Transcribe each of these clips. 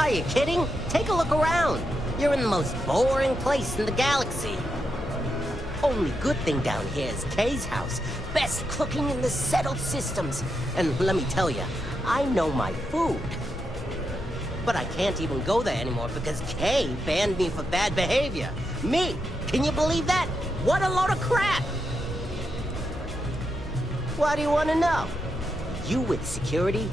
Are you kidding? Take a look around. You're in the most boring place in the galaxy. Only good thing down here is Kay's house. Best cooking in the settled systems. And let me tell you, I know my food. But I can't even go there anymore because Kay banned me for bad behavior. Me? Can you believe that? What a load of crap! What do you want to know? You with security?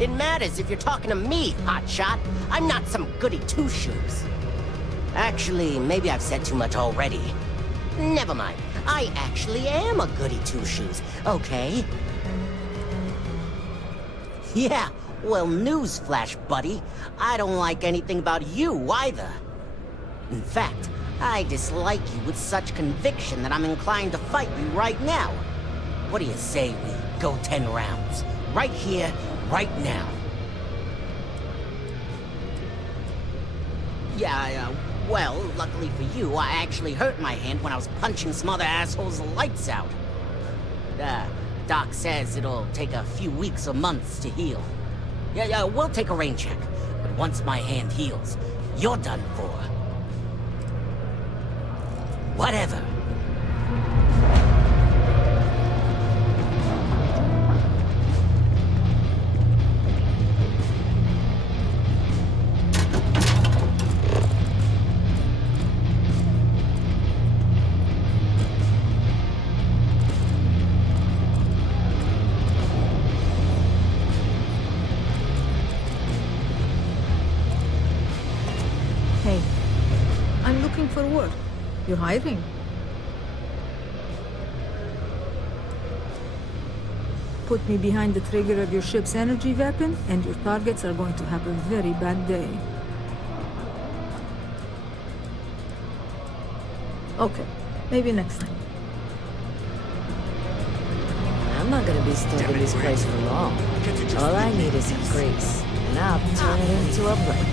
It matters if you're talking to me, hotshot. I'm not some goody two-shoes. Actually, maybe I've said too much already. Never mind. I actually am a goody two-shoes, okay? Yeah, well, newsflash, buddy. I don't like anything about you either. In fact, I dislike you with such conviction that I'm inclined to fight you right now. What do you say we go 10 rounds? Right here, right now. Yeah, well, luckily for you, I actually hurt my hand when I was punching some other assholes' lights out. Doc says it'll take a few weeks or months to heal. Yeah, we'll take a rain check. But once my hand heals, you're done for. Whatever. Hey, I'm looking for work. You're hiring? Put me behind the trigger of your ship's energy weapon, and your targets are going to have a very bad day. Okay, maybe next time. I'm not gonna be stuck in this place for long. All I need is some grease, and I'll turn it into a brick.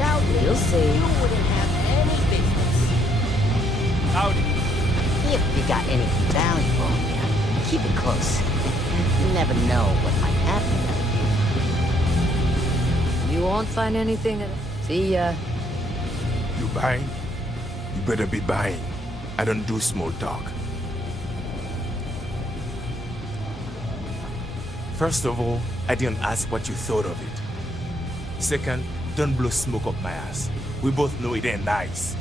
You'll see. You wouldn't have any business. Howdy. If you got anything valuable, yeah, keep it close. You never know what might happen. You won't find anything. See ya. You buying? You better be buying. I don't do small talk. First of all, I didn't ask what you thought of it. Second, don't blow smoke up my ass. We both know it ain't nice.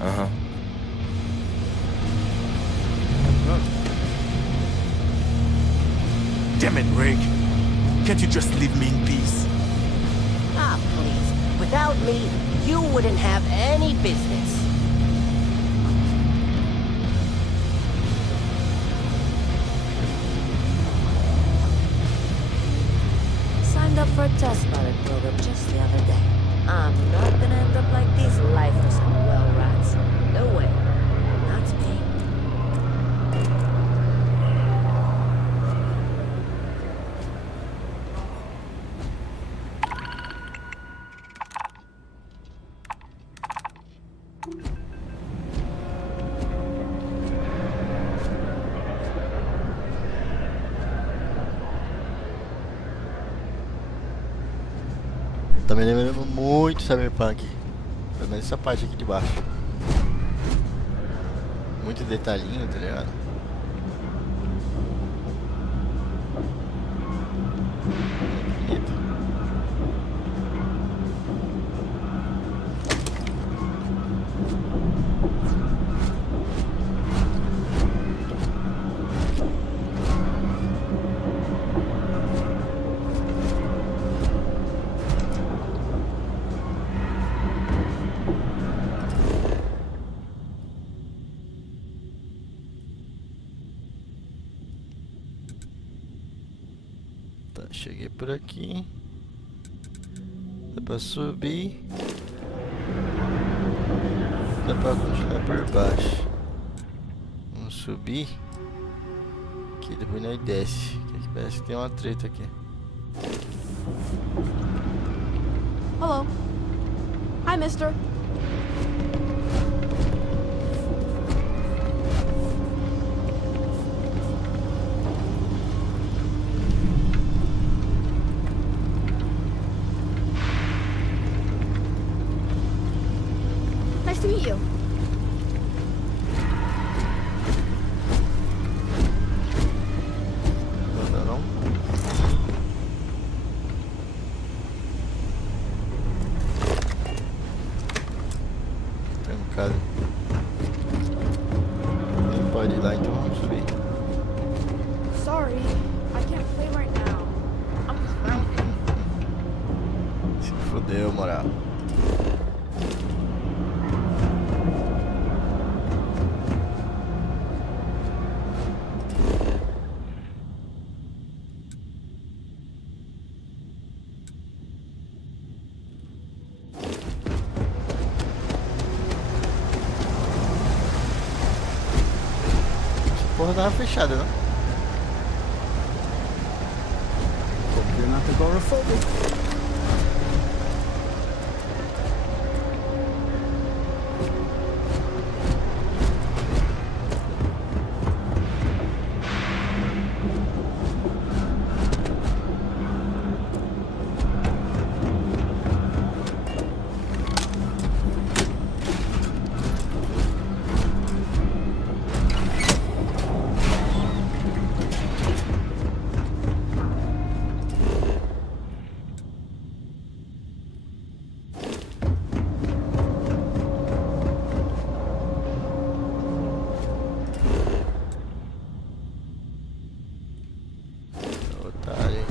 Uh-huh. Damn it, Rick. Can't you just leave me in peace? Ah, please. Without me, you wouldn't have any business. Signed up for a test pilot program just the other day. I'm not gonna end up like these lifeless well rats. No way. That's me. Tá me lembrando muito Cyberpunk. Pelo menos essa parte aqui de baixo. Muito detalhinho, tá ligado? Bonito. Cheguei por aqui. Dá pra subir. Dá pra continuar por baixo. Vamos subir. Aqui depois nós desce. Aqui parece que tem uma treta aqui. Hello. Hi, mister. Nice to meet you. Não, não. Trancado. Nem pode ir lá, então vamos subir. Sorry, I can't play right now. I'm Se fodeu, moral. Porra, tava fechada, não? Hope you're not agoraphobic. Otário.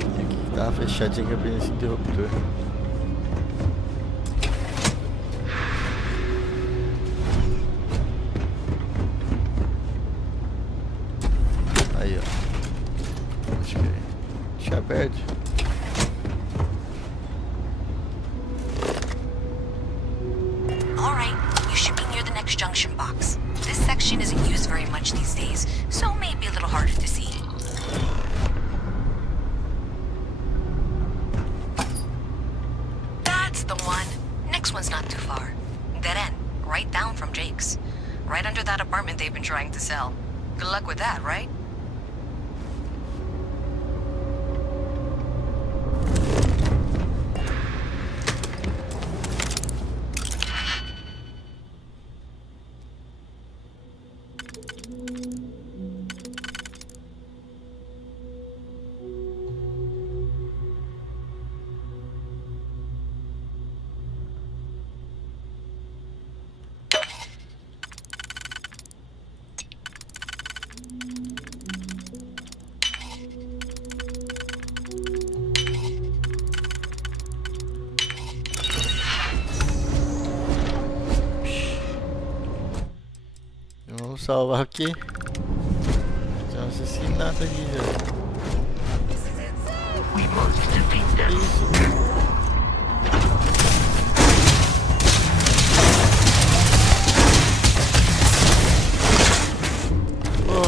E aqui que tava fechado, tinha que abrir esse interruptor. Aí, ó. Acho que deixa aberto. All right, you should be near the next junction box. This section isn't used very much these days, so maybe a little harder to see. That's the one. Next one's not too far. Dead end, right down from Jake's. Right under that apartment they've been trying to sell. Good luck with that, right? Vamos salvar aqui. Tem um assassinato aqui já. Isso. Pô.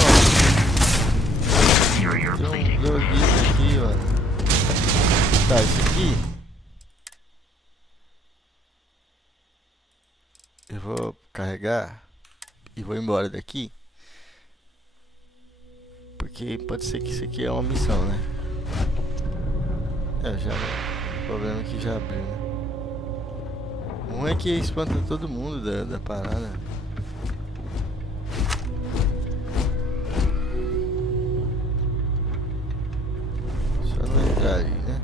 Tem um droguista aqui, mano. Tá, isso aqui. Eu vou carregar. E vou embora daqui. Porque pode ser que isso aqui é uma missão, né? É, já. O problema é que já abriu, né? Um é que espanta todo mundo da parada. Só não entrar ali, né?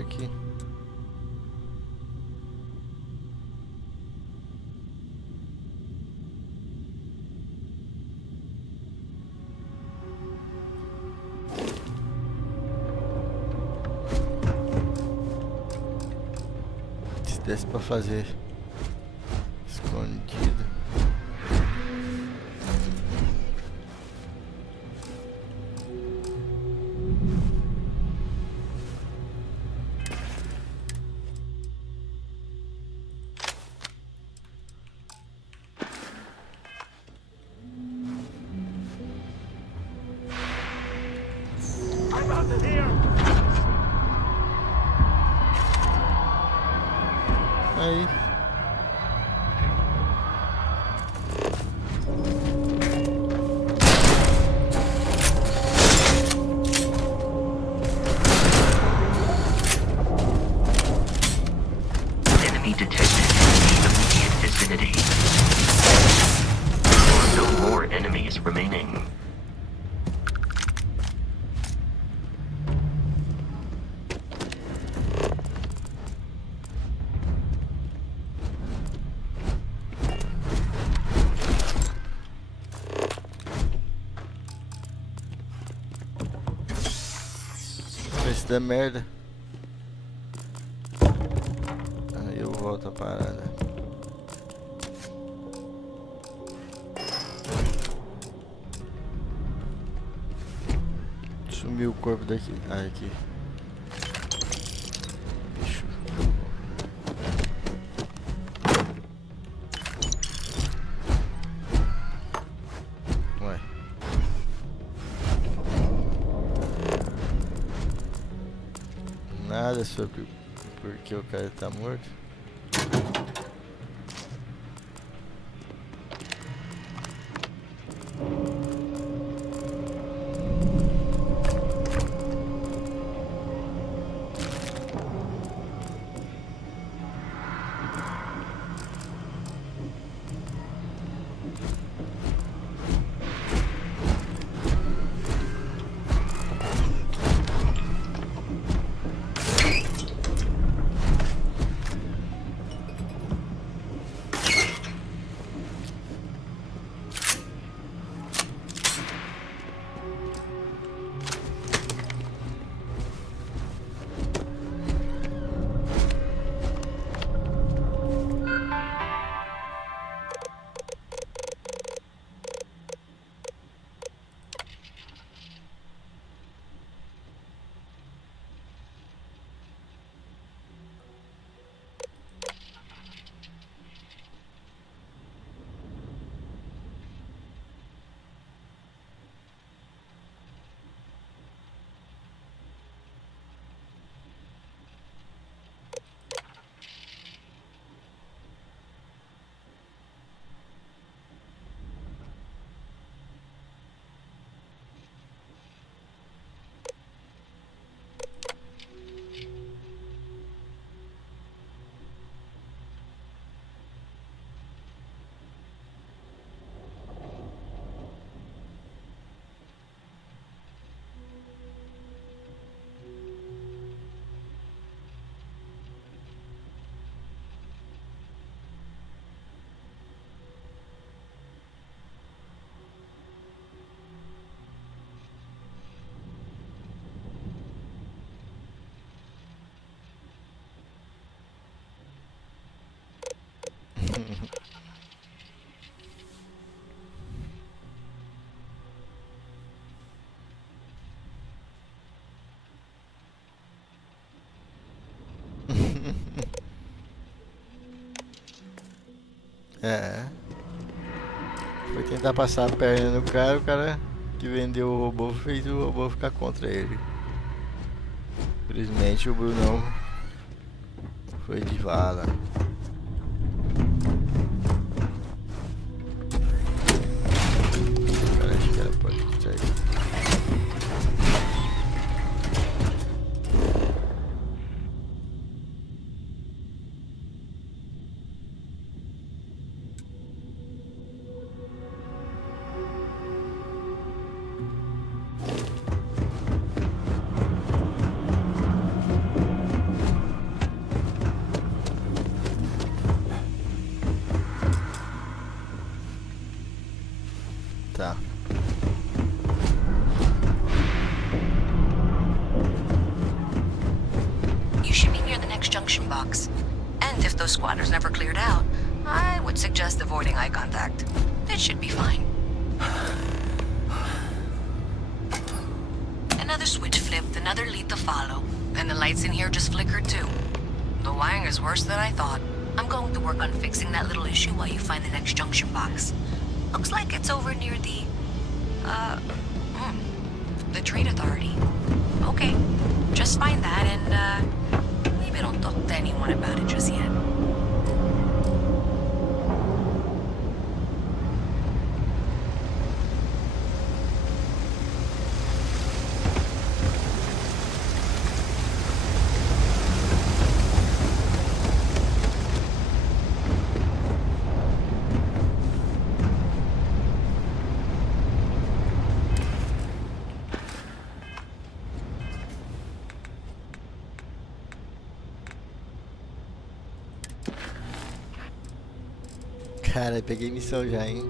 Aqui. Se desse pra fazer escondido. Aí. Enemy detected in the immediate vicinity. There are no more enemies remaining. Vai se der merda. Aí eu volto a parada. Sumiu o corpo daqui. Ah, aqui. Bicho. Ué. Nada sobre porque o cara tá morto. É. Foi tentar passar a perna no cara, o cara que vendeu o robô fez o robô ficar contra ele. Infelizmente o Brunão foi de vala. Cara, acho que era pode sair. Tá. You should be near the next junction box. And if those squatters never cleared out, I would suggest avoiding eye contact. It should be fine. Another switch flipped, another lead to follow. And the lights in here just flickered too. The wiring is worse than I thought. I'm going to work on fixing that little issue while you find the next junction box. Looks like it's over near the Trade Authority. Okay, just find that and, maybe don't talk to anyone about it just yet. Cara, peguei missão já, hein?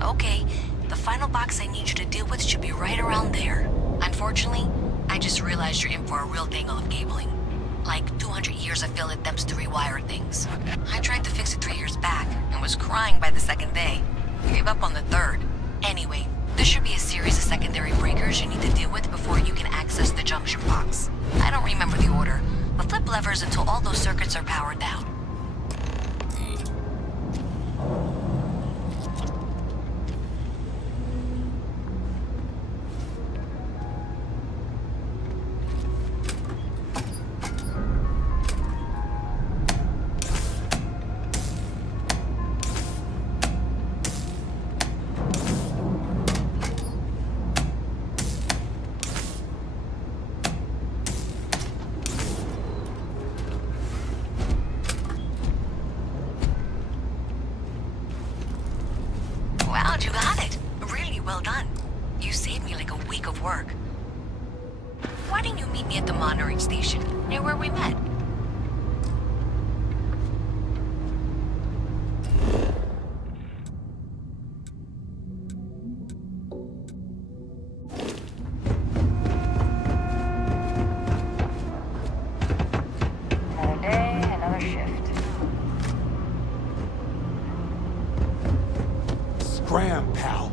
Okay, the final box I need you to deal with should be right around there. Unfortunately, I just realized you're in for a real tangle of cabling. Like 200 years of fill attempts to rewire things. I tried to fix it 3 years back and was crying by the second day. Gave up on the third. Anyway, there should be a series of secondary breakers you need to deal with before you can access the junction box. I don't remember the order, but flip levers until all those circuits are powered down. Wow, you got it. Really well done. You saved me like a week of work. Why didn't you meet me at the monorail station, near where we met? Another day, another shift. Scram, pal.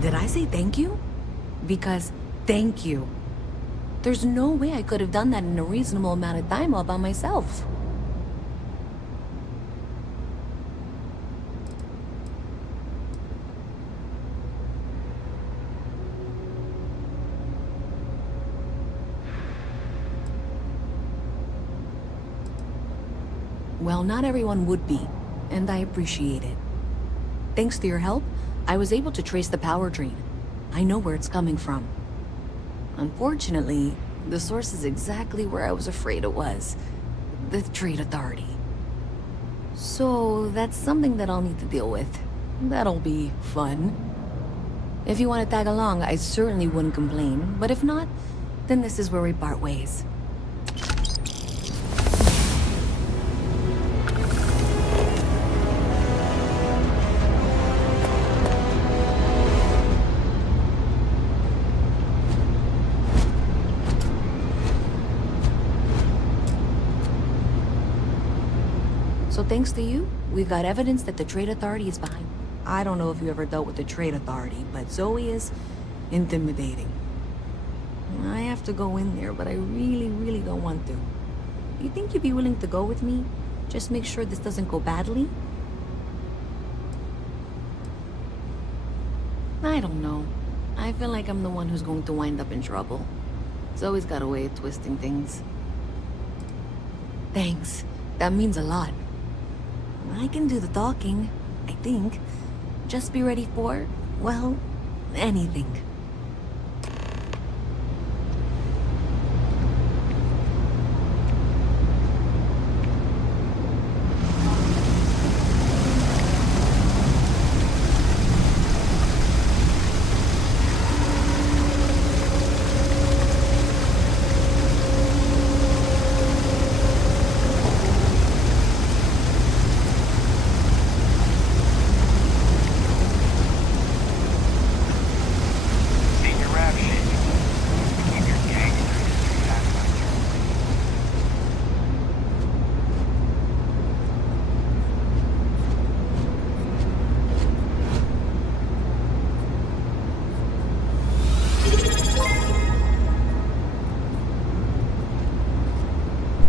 Did I say thank you? Because thank you. There's no way I could have done that in a reasonable amount of time all by myself. Well, not everyone would be, and I appreciate it. Thanks to your help, I was able to trace the power drain. I know where it's coming from. Unfortunately, the source is exactly where I was afraid it was. The Trade Authority. So, that's something that I'll need to deal with. That'll be fun. If you want to tag along, I certainly wouldn't complain, but if not, then this is where we part ways. So thanks to you, we've got evidence that the Trade Authority is behind. I don't know if you ever dealt with the Trade Authority, but Zoe is intimidating. I have to go in there, but I really don't want to. You think you'd be willing to go with me? Just make sure this doesn't go badly? I don't know. I feel like I'm the one who's going to wind up in trouble. Zoe's got a way of twisting things. Thanks. That means a lot. I can do the talking, I think. Just be ready for, well, anything.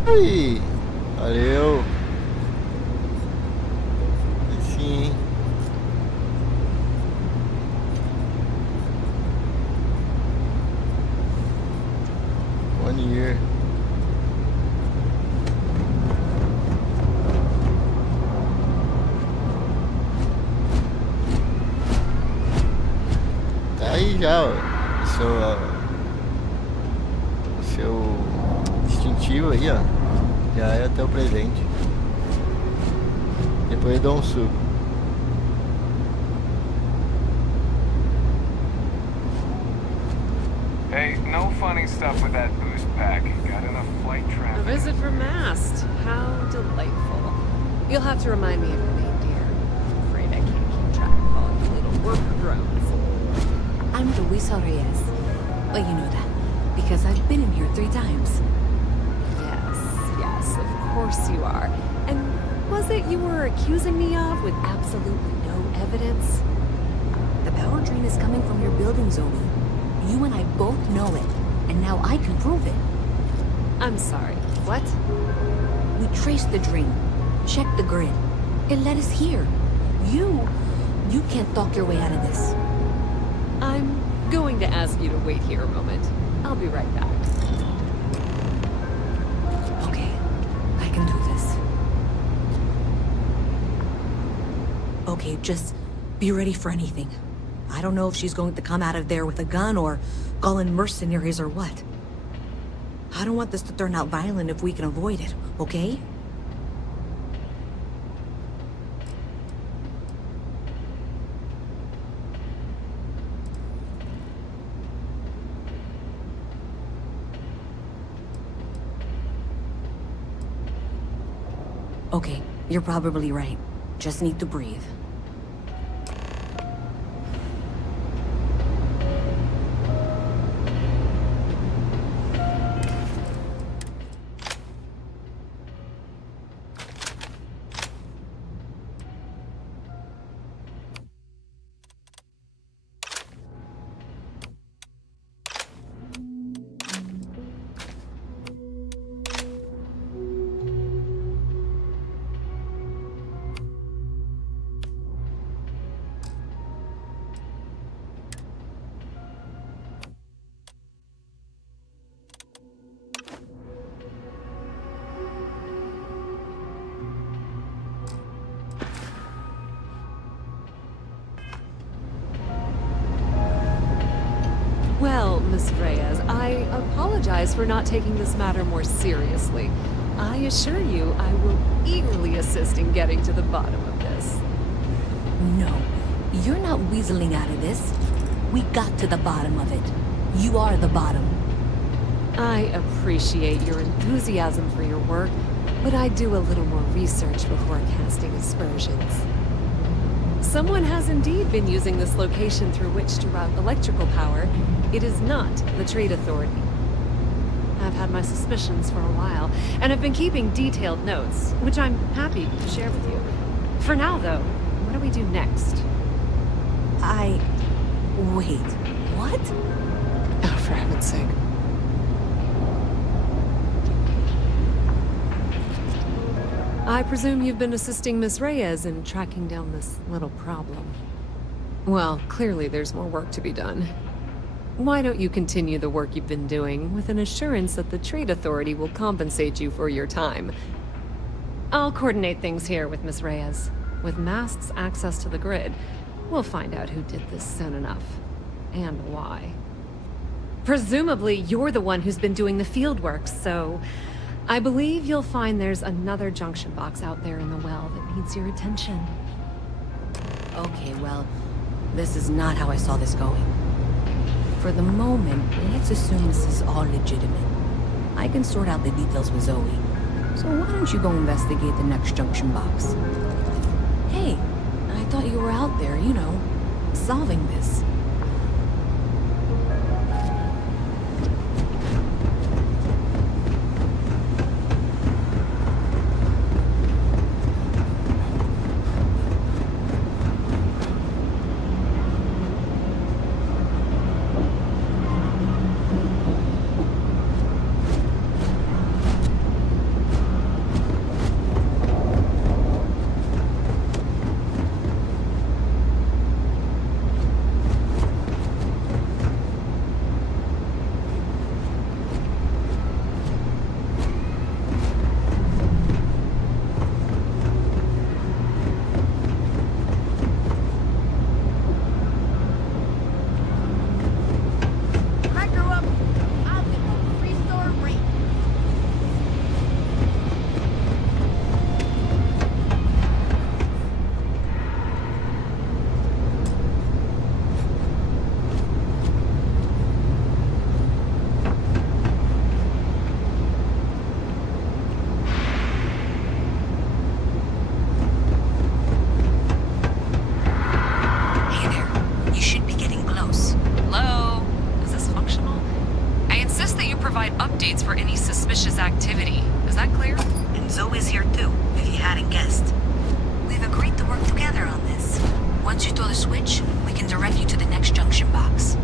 Ui, valeu. Sim, hein? One year. Tá aí já, ó. O seu distintivo aí, ó. Já é até o presente. Depois eu dou um suco. Hey, no funny stuff with that boost pack. Got enough flight A traffic. visit from Mast. How delightful. You'll have to remind me of your name, dear. I'm afraid I can't keep track of all you little worker drones. I'm Luisa Reyes. Well, you know that, because I've been in here 3 times. Yes, of course you are. And was it you were accusing me of with absolutely no evidence? The power drain is coming from your building, Zoe. You and I both know it, and now I can prove it. I'm sorry, what? We traced the drain, checked the grid. It led us here. You can't talk your way out of this. I'm going to ask you to wait here a moment. I'll be right back. Okay, I can do this. Okay, just be ready for anything. I don't know if she's going to come out of there with a gun or call in mercenaries or what. I don't want this to turn out violent if we can avoid it, okay? Okay, you're probably right. Just need to breathe. Well, Miss Reyes, I apologize for not taking this matter more seriously. I assure you I will eagerly assist in getting to the bottom of this. No, you're not weaseling out of this. We got to the bottom of it. You are the bottom. I appreciate your enthusiasm for your work, but I do a little more research before casting aspersions. Someone has indeed been using this location through which to route electrical power. It is not the Trade Authority. I've had my suspicions for a while, and have been keeping detailed notes, which I'm happy to share with you. For now, though, what do we do next? Wait, what? Oh, for heaven's sake. I presume you've been assisting Miss Reyes in tracking down this little problem. Well, clearly there's more work to be done. Why don't you continue the work you've been doing with an assurance that the Trade Authority will compensate you for your time? I'll coordinate things here with Miss Reyes. With Mast's access to the grid, we'll find out who did this soon enough. And why. Presumably, you're the one who's been doing the field work, so I believe you'll find there's another junction box out there in the well that needs your attention. Okay, well, this is not how I saw this going. For the moment, let's assume this is all legitimate. I can sort out the details with Zoe. So why don't you go investigate the next junction box? Hey, I thought you were out there, you know, solving this. Activity. Is that clear? And Zoe's here too, if you hadn't guessed. We've agreed to work together on this. Once you throw the switch, we can direct you to the next junction box.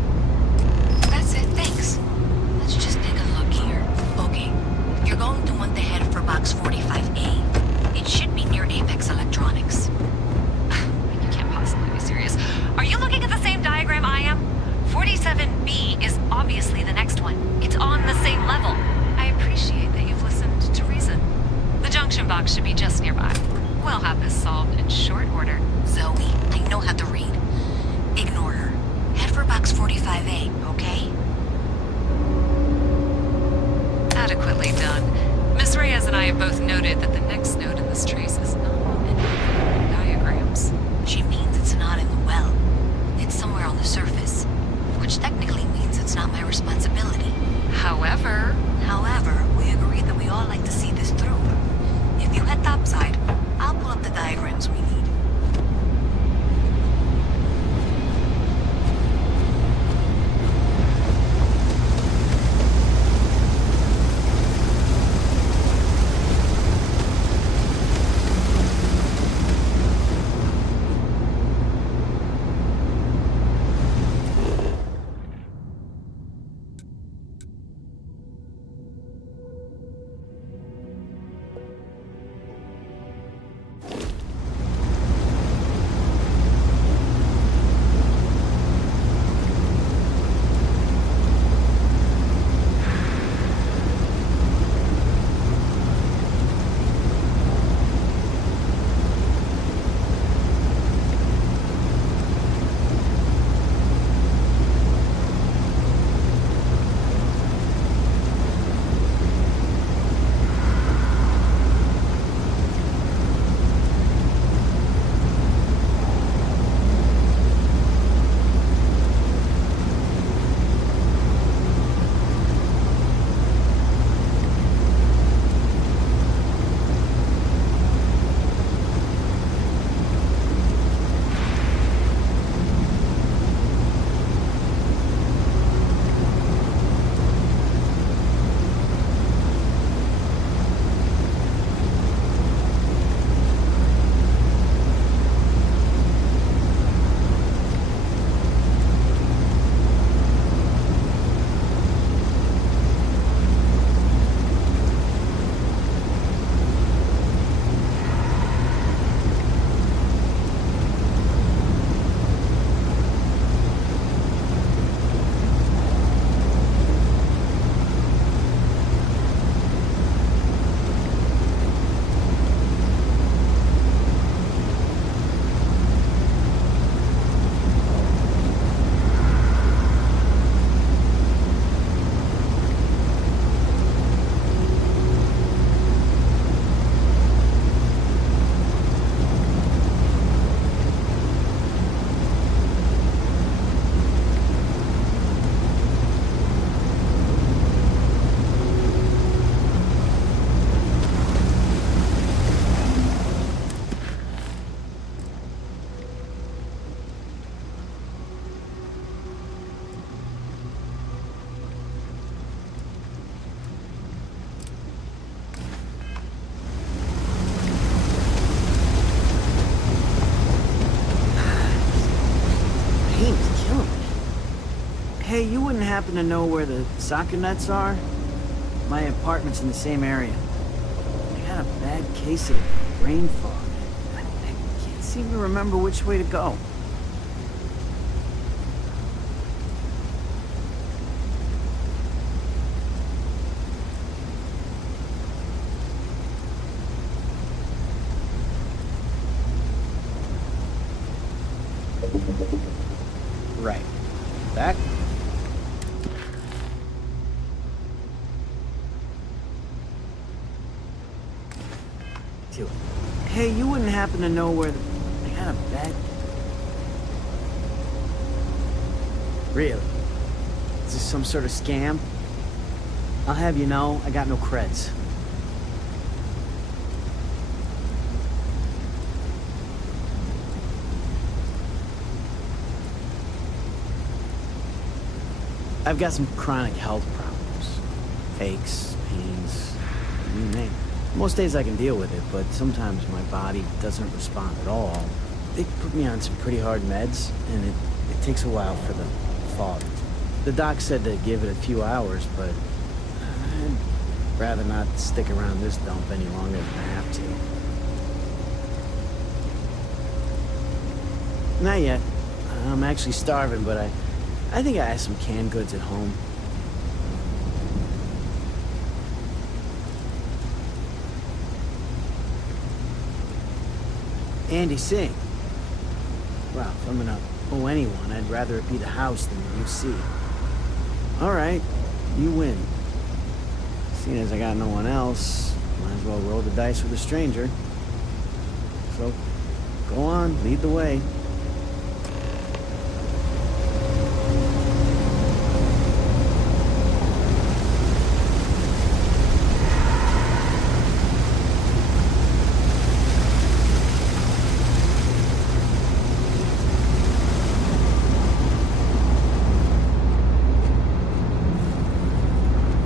That's it, thanks. Let's just take a look here. Okay, you're going to want to head for box 45A. It should be near Apex Electronics. You can't possibly be serious. Are you looking at the same diagram I am? 47B is obviously the next one. It's on the same level. I appreciate that you've listened to reason. The junction box should be just nearby. We'll have this solved in short order. Zoe, I know how to read. Ignore her. Head for box 45A, okay? Adequately done. Miss Reyes and I have both noted that the next node in this trace is not on any of the diagrams. She means it's not in the well. It's somewhere on the surface. Which technically means it's not my responsibility. However, we agreed that we all like to see this through. If you head topside, I'll pull up the diagrams we need. pain is killing me. Hey, you wouldn't happen to know where the soccer nets are? My apartment's in the same area. I got a bad case of brain fog. I can't seem to remember which way to go. Right. Back. To it. Hey, you wouldn't happen to know where the... I got a bad... Really? Is this some sort of scam? I'll have you know, I got no creds. I've got some chronic health problems. Aches, pains, you name it. Most days I can deal with it, but sometimes my body doesn't respond at all. They put me on some pretty hard meds, and it takes a while for the fog. The doc said to give it a few hours, but I'd rather not stick around this dump any longer than I have to. Not yet. I'm actually starving, but I think I have some canned goods at home. Andy, sing. Well, if I'm gonna owe anyone, I'd rather it be the house than the UC. All right, you win. Seeing as I got no one else, might as well roll the dice with a stranger. So, go on, lead the way.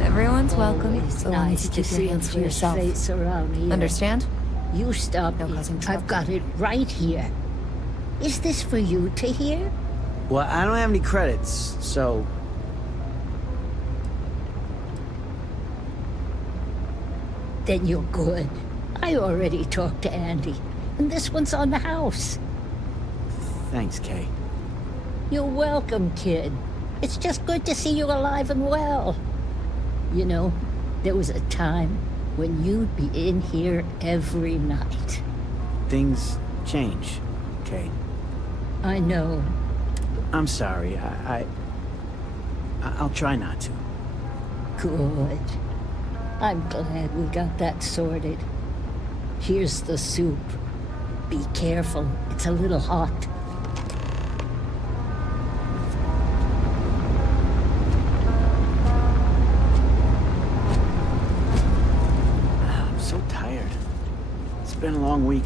Everyone's welcome. It's So long nice as you to keep see your hands to a yourself. face around here. Understand? You stop No it. causing trouble. I've got it right here. Is this for you to hear? Well, I don't have any credits, so... Then you're good. I already talked to Andy, and this one's on the house. Thanks, Kay. You're welcome, kid. It's just good to see you alive and well. You know, there was a time when you'd be in here every night. Things change, Kay. I know. I'm sorry. I'll try not to. Good. I'm glad we got that sorted. Here's the soup. Be careful, it's a little hot. I'm so tired. It's been a long week.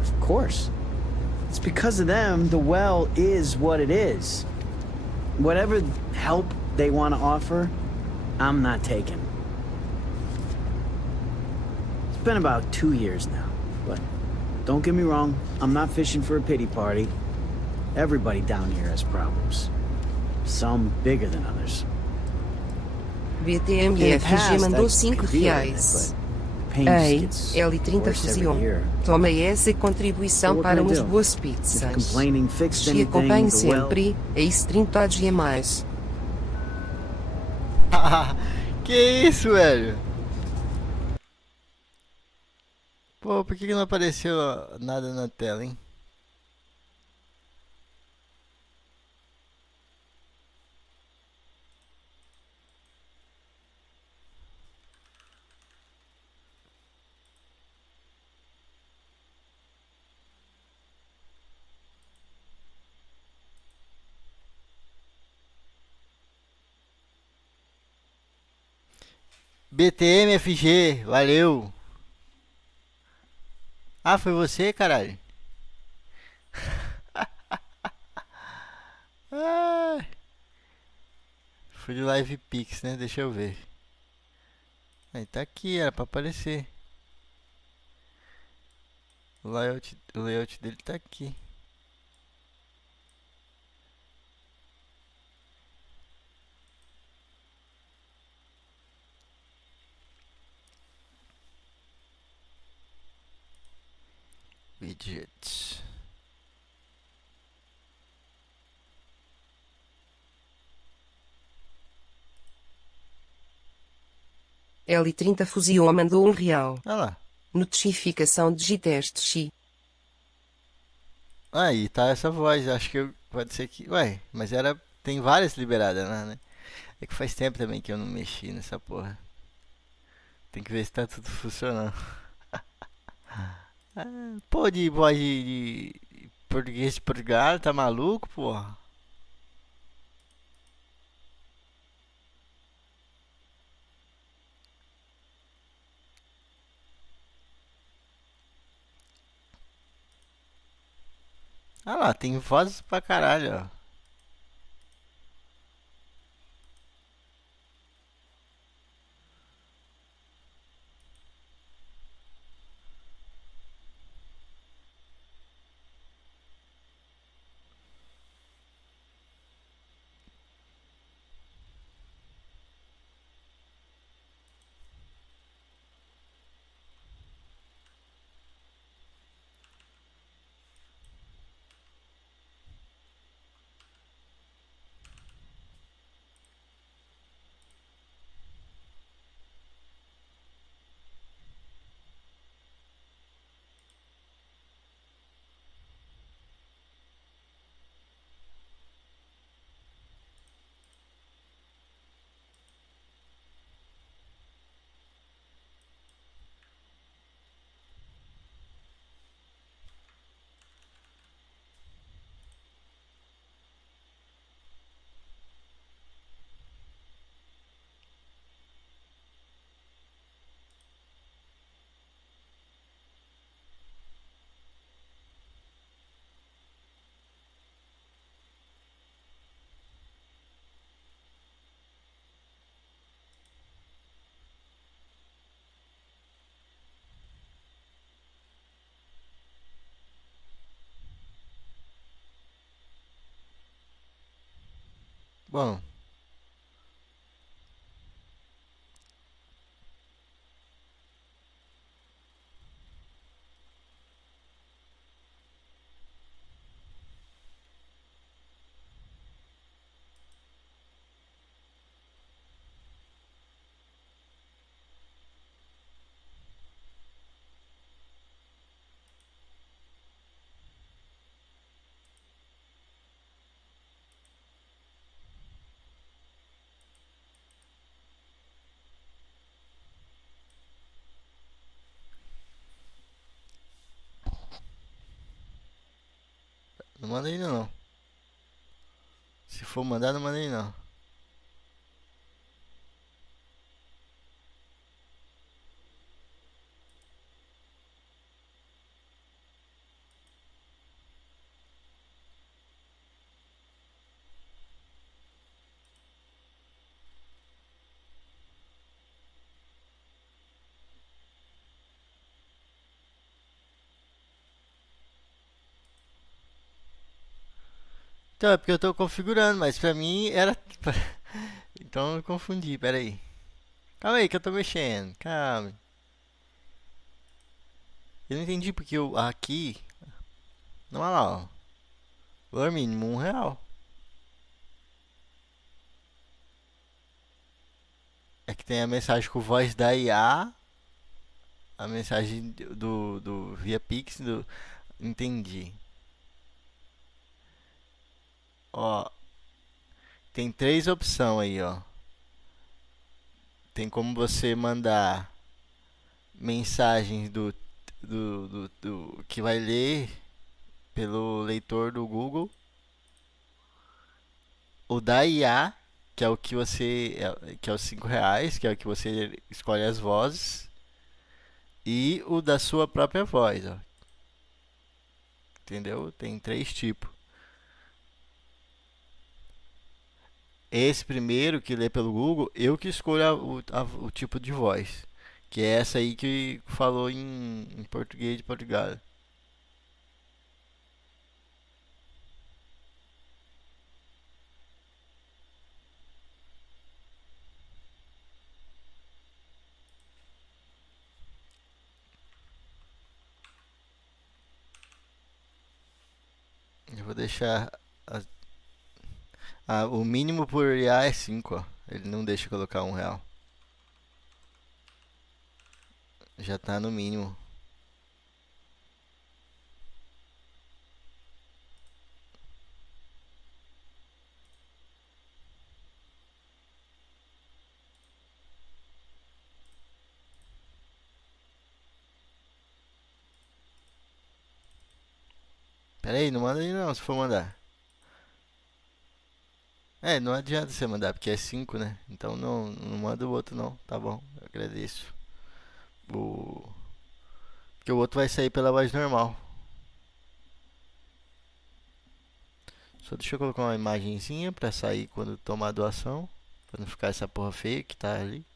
Of course. It's because of them, the well is what it is. Whatever help they want to offer, I'm not taking. It's been about 2 years now, but don't get me wrong, I'm not fishing for a pity party. Everybody down here has problems. Some bigger than others. VTMFG mandou 5 reais. Ei, L30 Fusion. Toma essa contribuição para umas boas pizzas. Te acompanhe sempre, eis 30 de mais. Que isso, velho? Pô, por que não apareceu nada na tela, hein? BTMFG, valeu. Ah, foi você, caralho? Ah, foi de Live Pix, né? Deixa eu ver. Aí tá aqui, era pra aparecer. O layout dele tá aqui. Widgets. L30 Fusio mandou R$1. Ah lá. Notificação digiteste X. Aí tá essa voz, acho que pode ser que... Ué, mas tem várias liberadas lá, né? É que faz tempo também que eu não mexi nessa porra. Tem que ver se tá tudo funcionando. Pô, de voz de português de Portugal, tá maluco, porra? Ah lá, tem vozes pra caralho, ó. Bom. Não manda aí não. Se for mandar, não manda aí não. Então, é porque eu tô configurando, mas pra mim era... Então eu confundi, pera aí. Calma aí que eu tô mexendo, calma. Eu não entendi porque eu aqui... Não, olha lá, ó. Valor mínimo, R$1. É que tem a mensagem com voz da IA. A mensagem do via Pix do... Entendi. Ó, tem 3 opções aí, ó. Tem como você mandar mensagens do que vai ler pelo leitor do Google. O da IA, que é o que você... que é os R$5, que é o que você escolhe as vozes. E o da sua própria voz, ó. Entendeu? Tem 3 tipos. Esse primeiro que lê pelo Google, eu que escolho o tipo de voz. Que é essa aí que falou em português de Portugal. vou deixar... o mínimo por IA é 5, ó. Ele não deixa colocar R$1. Já tá no mínimo. Pera aí, não manda aí não, se for mandar. Não adianta você mandar, porque é 5, né? Então não manda o outro não, tá bom, eu agradeço. Porque o outro vai sair pela voz normal. Só deixa eu colocar uma imagenzinha pra sair quando tomar a doação. Pra não ficar essa porra feia que tá ali.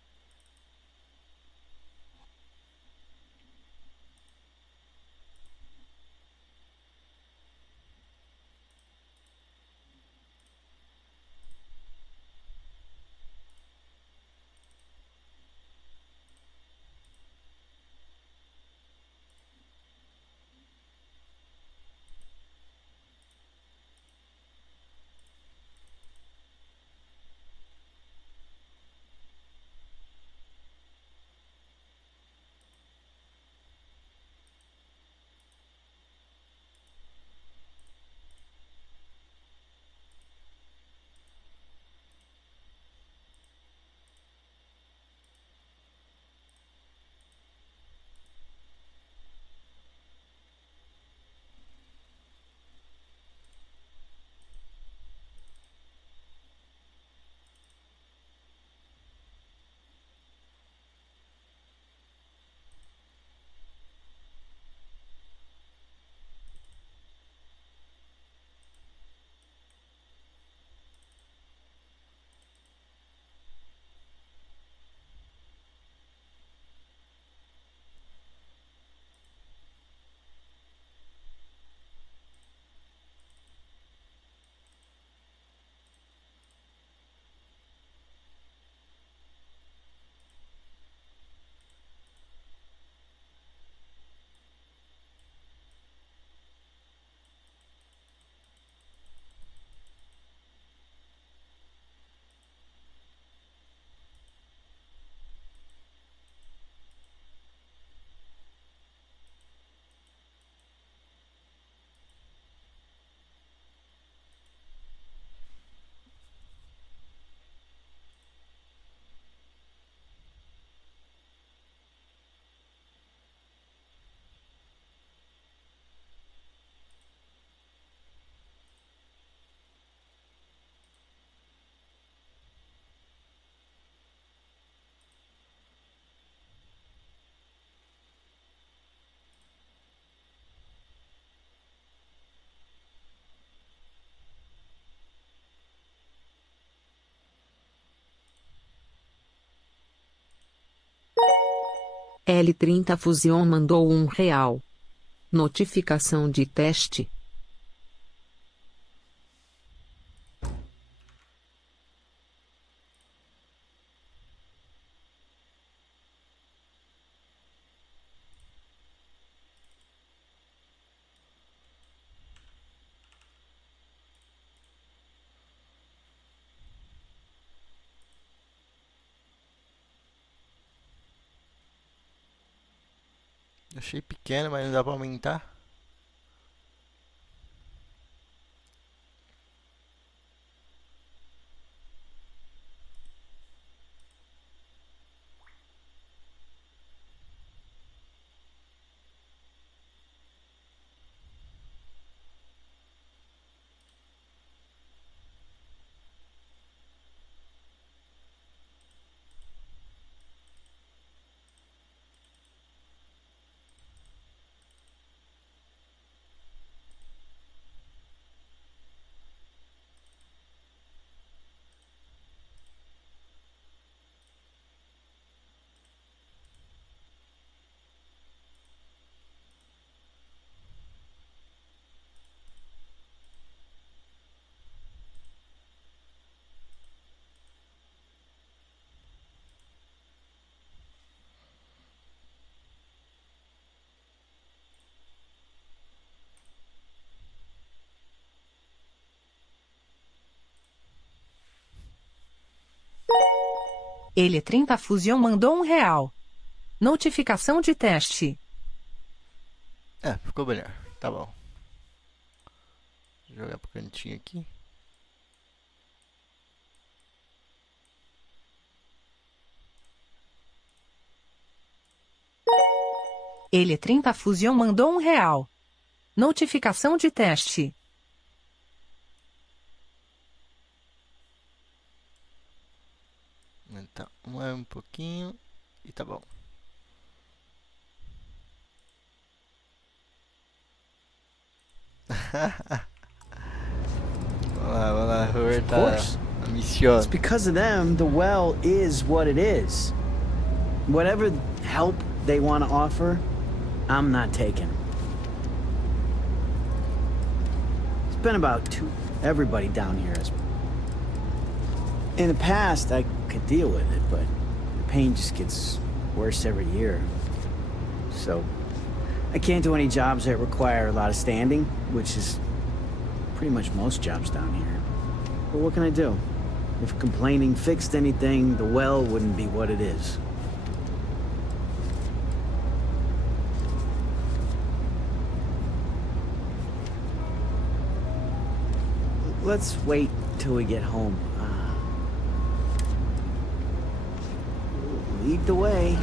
L30 Fusion mandou R$1. Notificação de teste. Achei pequeno, mas não dá pra aumentar. Ele 30 Fusion mandou R$1. Notificação de teste. É, ficou melhor. Tá bom. Vou jogar pro cantinho aqui. Ele 30 Fusion mandou R$1. Notificação de teste. Então, um pouquinho e tá bom. Vamos lá, Robert tá a missão. It's because of them, the well is what it is. Whatever help they want to offer, I'm not taking. It's been about everybody down here has. In the past, I could deal with it, but the pain just gets worse every year. So, I can't do any jobs that require a lot of standing, which is pretty much most jobs down here. But what can I do? If complaining fixed anything, the well wouldn't be what it is. Let's wait till we get home. Lead the way.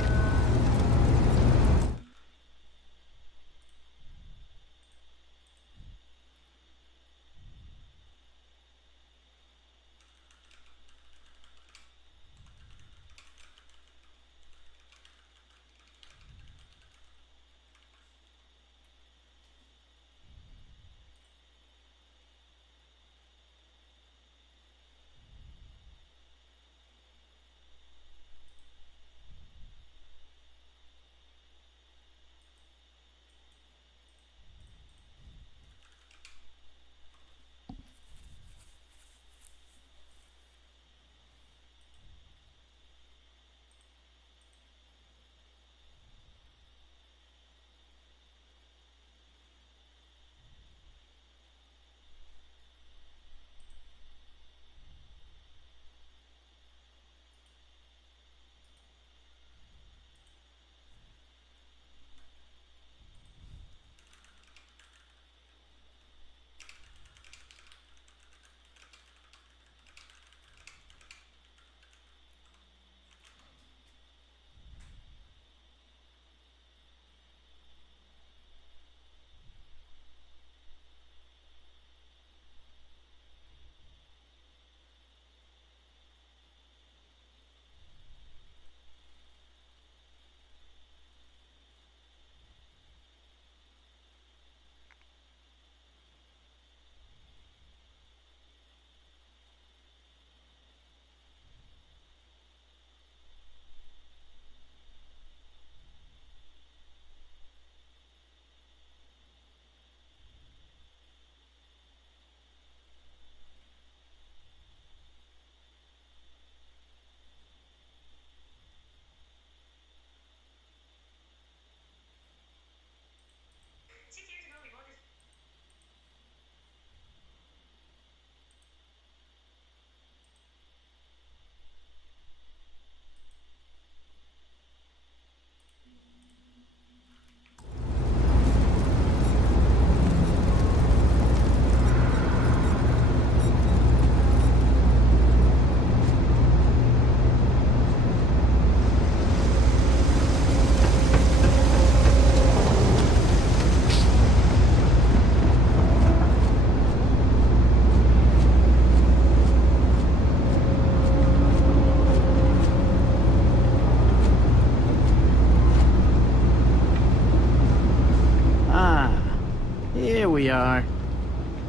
Here we are.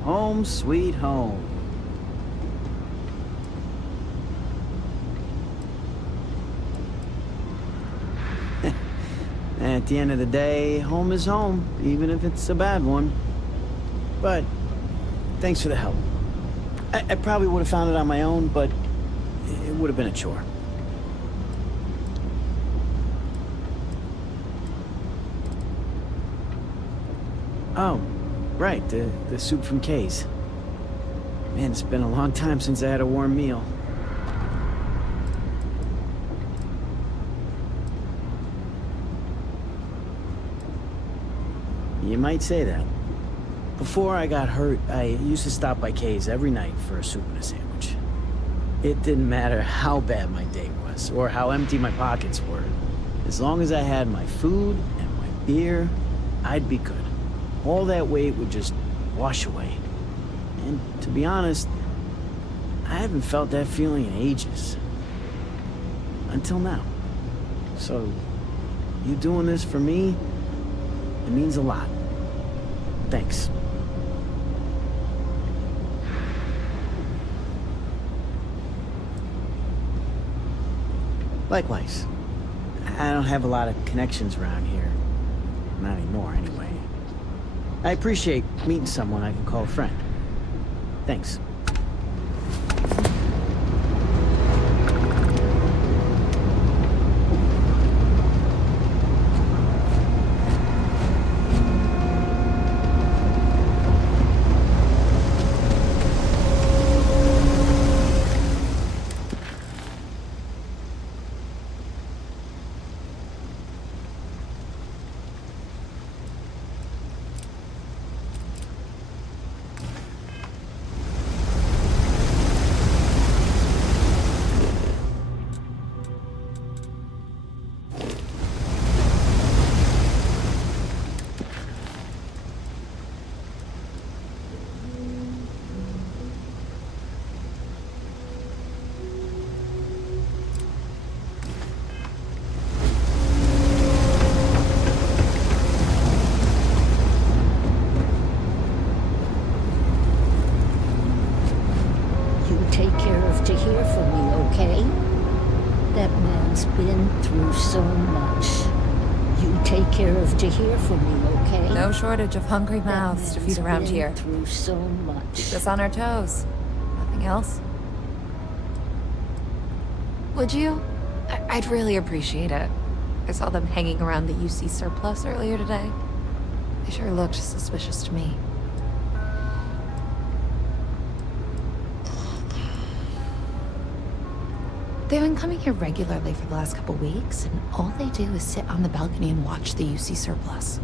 Home sweet home. At the end of the day, home is home, even if it's a bad one. But thanks for the help. I probably would have found it on my own, but it would have been a chore. Oh, right, the soup from Kay's. Man, it's been a long time since I had a warm meal. You might say that. Before I got hurt, I used to stop by Kay's every night for a soup and a sandwich. It didn't matter how bad my day was, or how empty my pockets were. As long as I had my food and my beer, I'd be good. All that weight would just wash away. And to be honest, I haven't felt that feeling in ages. Until now. So, you doing this for me, it means a lot. Thanks. Likewise. I don't have a lot of connections around here. Not anymore, anyway. I appreciate meeting someone I can call a friend. Thanks. No shortage of hungry mouths to feed around here. Through so much. Keep us on our toes. Nothing else? Would you? I'd really appreciate it. I saw them hanging around the UC surplus earlier today. They sure looked suspicious to me. They've been coming here regularly for the last couple weeks, and all they do is sit on the balcony and watch the UC surplus.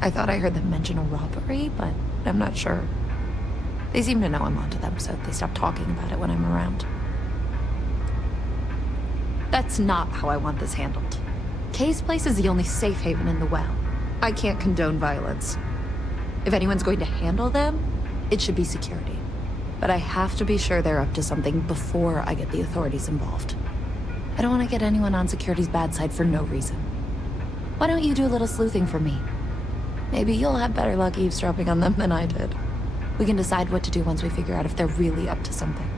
I thought I heard them mention a robbery, but I'm not sure. They seem to know I'm onto them, so they stop talking about it when I'm around. That's not how I want this handled. Kay's place is the only safe haven in the well. I can't condone violence. If anyone's going to handle them, it should be security. But I have to be sure they're up to something before I get the authorities involved. I don't want to get anyone on security's bad side for no reason. Why don't you do a little sleuthing for me? Maybe you'll have better luck eavesdropping on them than I did. We can decide what to do once we figure out if they're really up to something.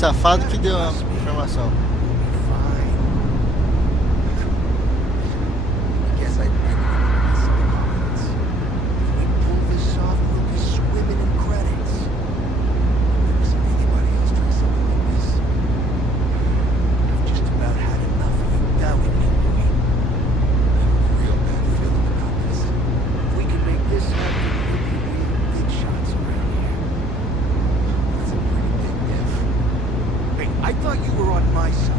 Safado que deu a informação. I thought you were on my side.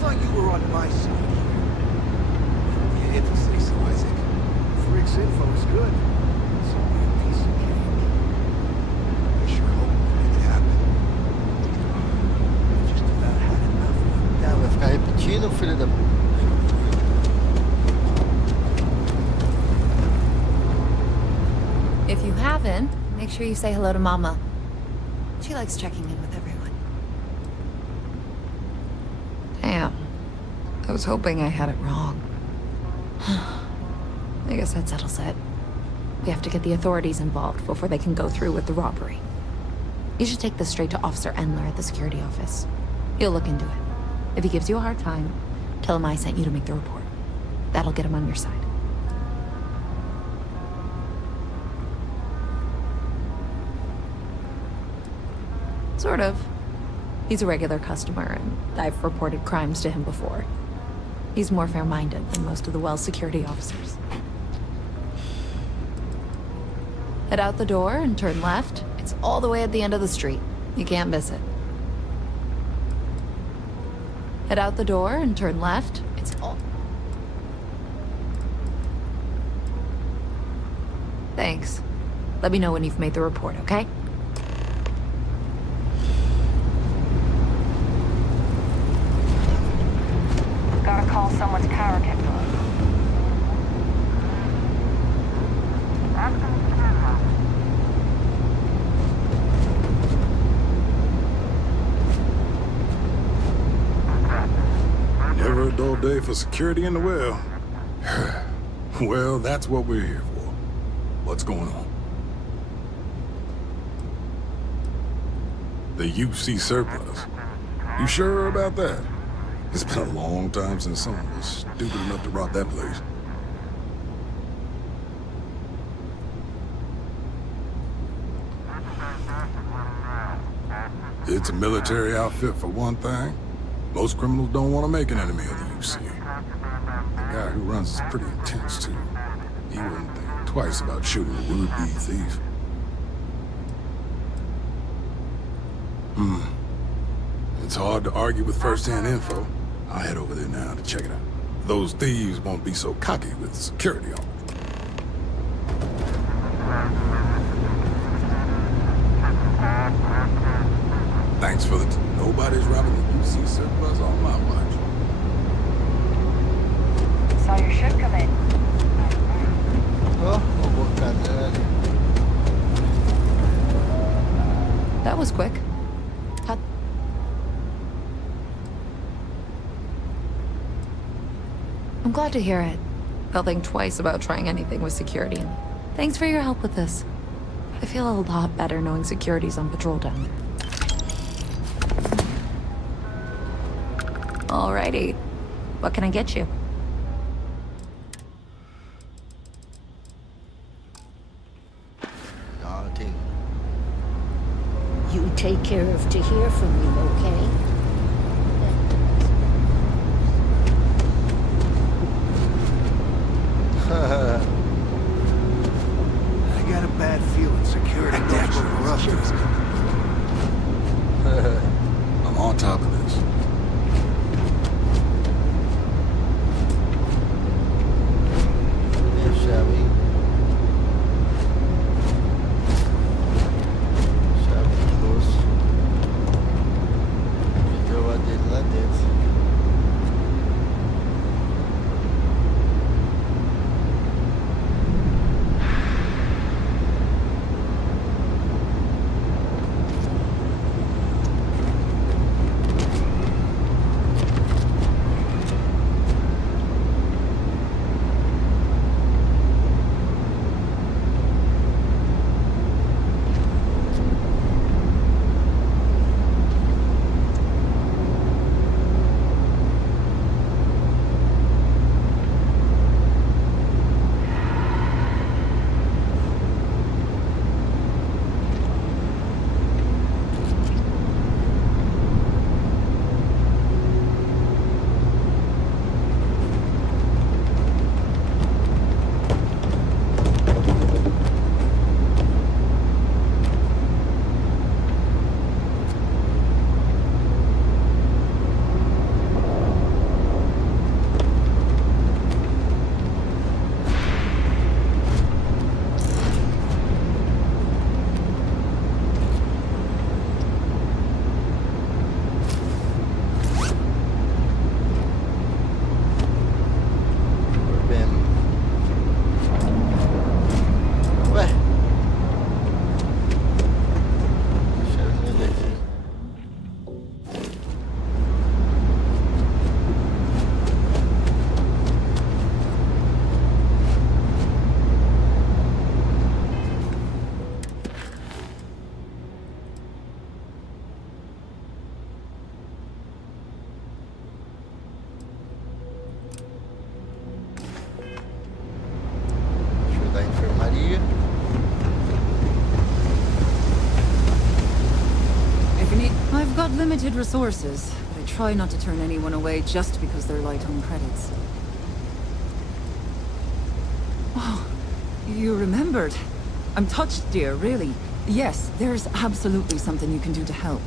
thought you were on my side here. If you say so, Isaac. Frick's info is good. It's only a piece of cake. I sure hope we make it happen. I've just about had enough. Ah, vai ficar repetindo, filho da... If you haven't, make sure you say hello to Mama. She likes checking in with everyone. Damn. I was hoping I had it wrong. I guess that settles it. We have to get the authorities involved before they can go through with the robbery. You should take this straight to Officer Endler at the security office. He'll look into it. If he gives you a hard time, tell him I sent you to make the report. That'll get him on your side. Sort of. He's a regular customer, and I've reported crimes to him before. He's more fair-minded than most of the Wells security officers. Head out the door and turn left. It's all the way at the end of the street. You can't miss it. Head out the door and turn left. It's all... Thanks. Let me know when you've made the report, okay? Gotta call someone's power kept on. Never a dull day for security in the well. Well, that's what we're here for. What's going on? The UC surplus. You sure about that? It's been a long time since someone was stupid enough to rob that place. It's a military outfit for one thing. Most criminals don't want to make an enemy of the UC. The guy who runs is pretty intense, too. He wouldn't think twice about shooting a would-be thief. It's hard to argue with first-hand info. I'll head over there now to check it out. Those thieves won't be so cocky with security on. Thanks for the nobody's robbing the UC surplus on my watch. Saw your ship come in. Oh, vou botar That was quick. I'm glad to hear it. I'll think twice about trying anything with security. Thanks for your help with this. I feel a lot better knowing security's on patrol down there. Alrighty. What can I get you? Nothing. You take care of Tahir for me, okay? I got a bad feeling security knows what we're up to. I'm on top of this. have limited resources, but I try not to turn anyone away just because they're light on credits. Oh, you remembered. I'm touched, dear, really. Yes, there's absolutely something you can do to help.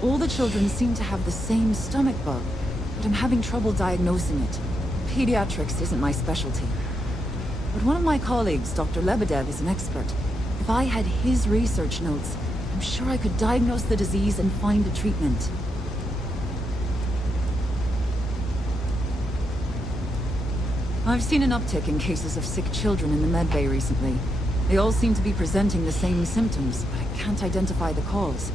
All the children seem to have the same stomach bug, but I'm having trouble diagnosing it. Pediatrics isn't my specialty. But one of my colleagues, Dr. Lebedev, is an expert. If I had his research notes, I'm sure I could diagnose the disease and find a treatment. I've seen an uptick in cases of sick children in the medbay recently. They all seem to be presenting the same symptoms, but I can't identify the cause.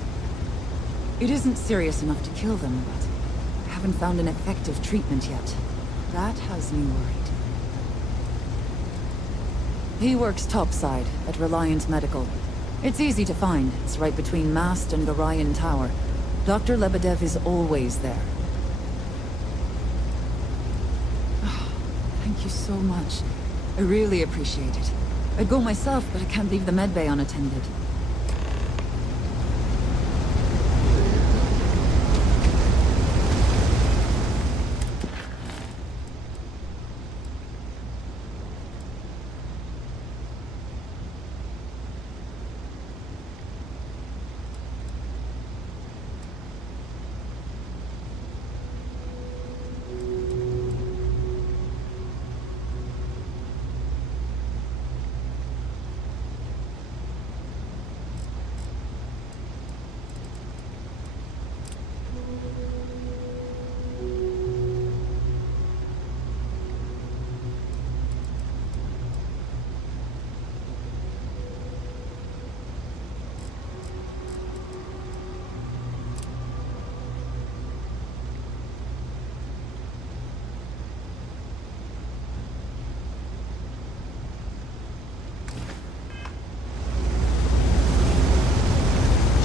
It isn't serious enough to kill them, but I haven't found an effective treatment yet. That has me worried. He works topside at Reliant Medical. It's easy to find. It's right between Mast and Orion Tower. Dr. Lebedev is always there. Thank you so much. I really appreciate it. I'd go myself, but I can't leave the medbay unattended.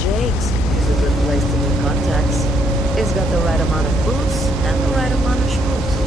Jake's is a good place to make contacts. It's got the right amount of booze and the right amount of schmooze.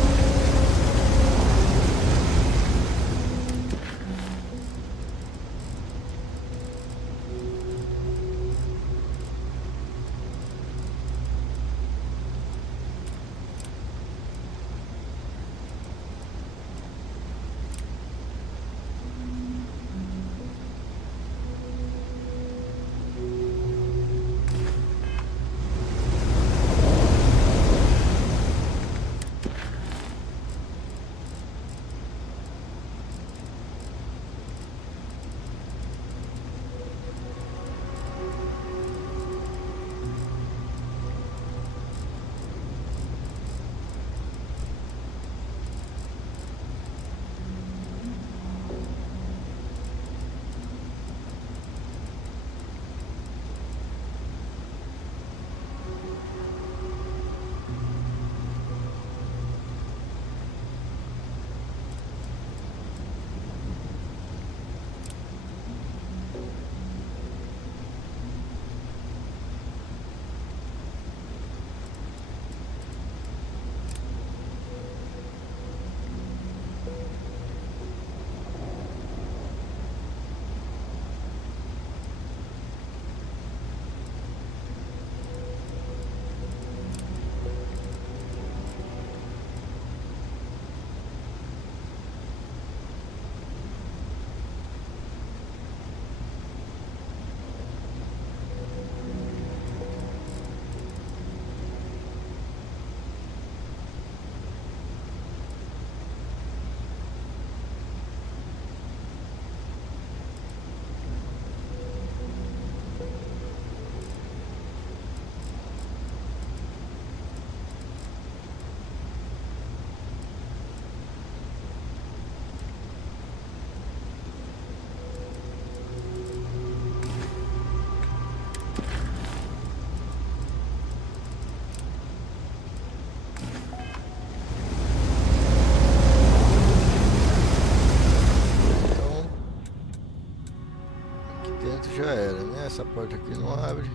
Já era, né? Essa porta aqui não abre.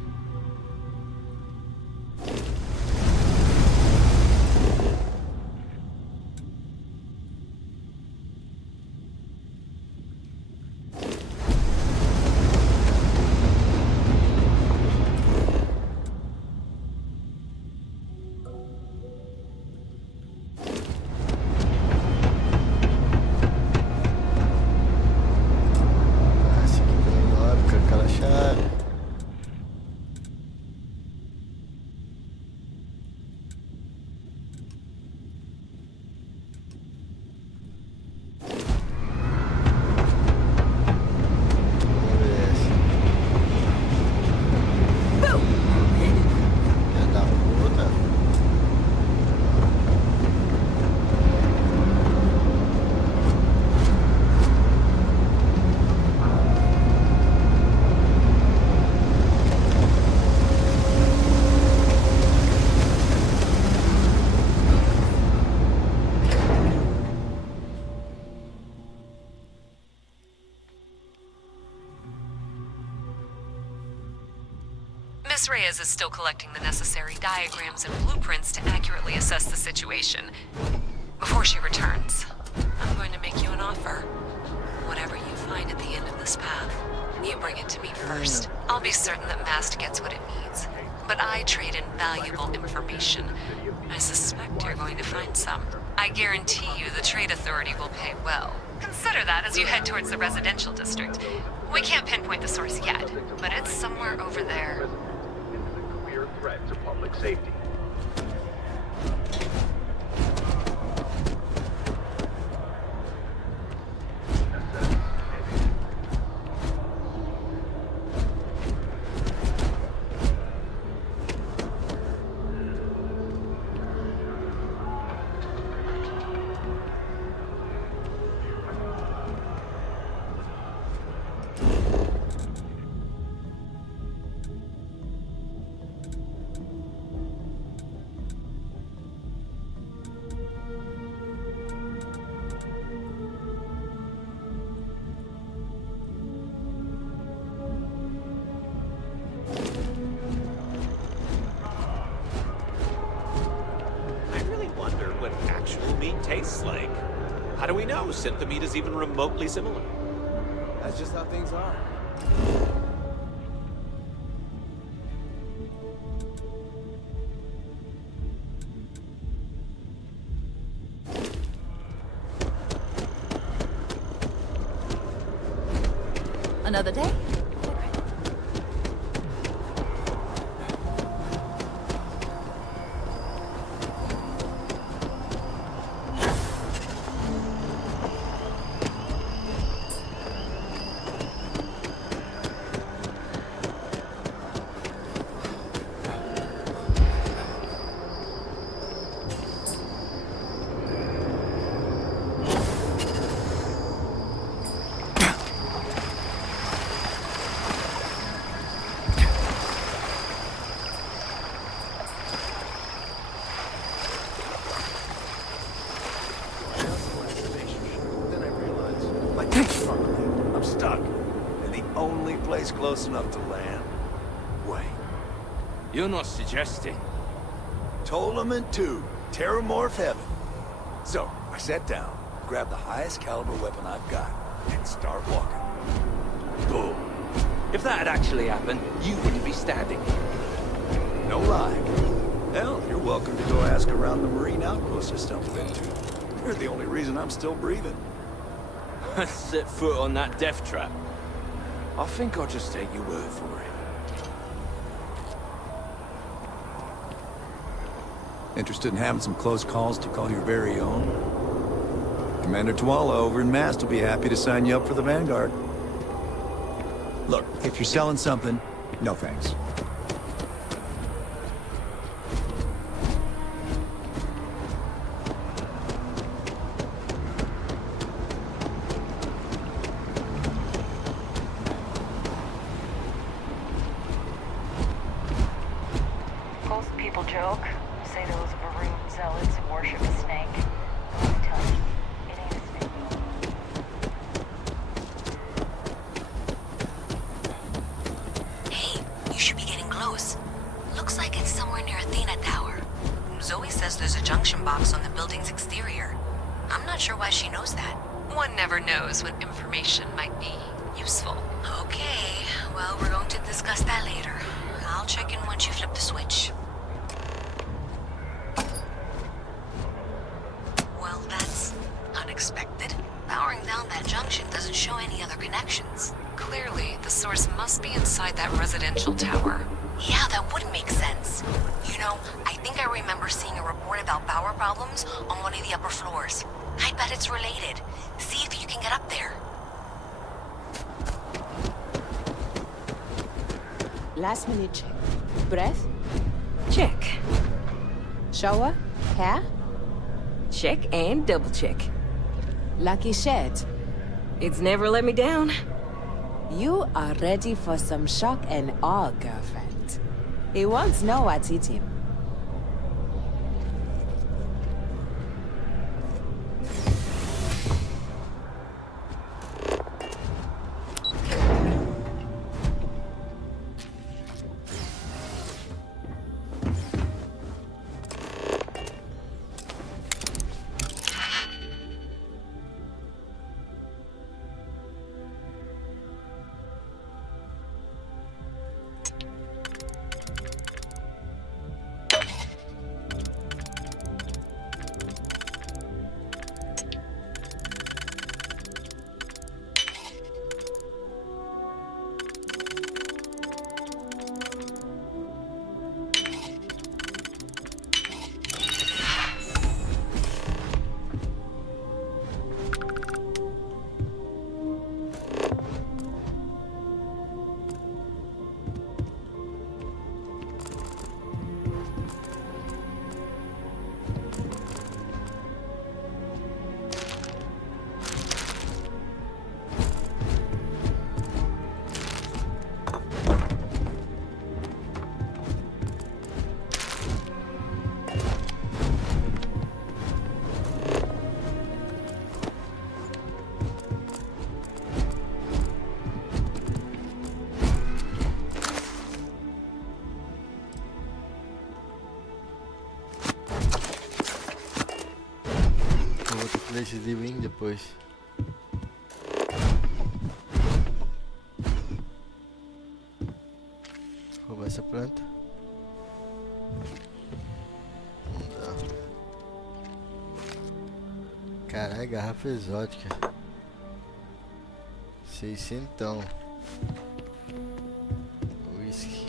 Reyes is still collecting the necessary diagrams and blueprints to accurately assess the situation. Before she returns, I'm going to make you an offer. Whatever you find at the end of this path, you bring it to me first. I'll be certain that Mast gets what it needs. But I trade in valuable information. I suspect you're going to find some. I guarantee you the Trade Authority will pay well. Consider that as you head towards the residential district. We can't pinpoint the source yet, but it's somewhere over there. Clear threat to public safety. Tastes like. How do we know synth meat is even remotely similar? That's just how things are. Another day? I'm stuck. And the only place close enough to land. Wait. You're not suggesting. Ptolemy 2, Terramorph Heaven. So, I sat down, grabbed the highest caliber weapon I've got, and start walking. Boom. If that had actually happened, you wouldn't be standing here. No lie. Hell, you're welcome to go ask around the marine outpost I stumbled into. You're the only reason I'm still breathing. Set foot on that death trap. I think I'll just take your word for it. Interested in having some close calls to call your very own? Commander Twala over in Mast will be happy to sign you up for the Vanguard. Look, if you're selling something, no thanks. Most people joke, say those Varun zealots worship a snake. I want to tell you, it ain't a snake. Hey, you should be getting close. Looks like it's somewhere near Athena Tower. Zoe says there's a junction box on the building's exterior. I'm not sure why she knows that. One never knows when information might be useful. Okay, well, we're going to discuss that later. I'll check in once you flip the switch. Well, that's unexpected. Powering down that junction doesn't show any other connections. Clearly, the source must be inside that residential tower. Yeah, that would make sense. You know, I think I remember seeing a report about power problems on one of the upper floors. I bet it's related. See if you can get up there. Last minute check. Breath? Check. Shower? Hair? Check and double check. Lucky shed. It's never let me down. You are ready for some shock and awe, girlfriend. He wants to know what's hit him. ler esses livrinhos depois. Roubar essa planta. Não dá. Caralho, garrafa exótica. 600. Whisky.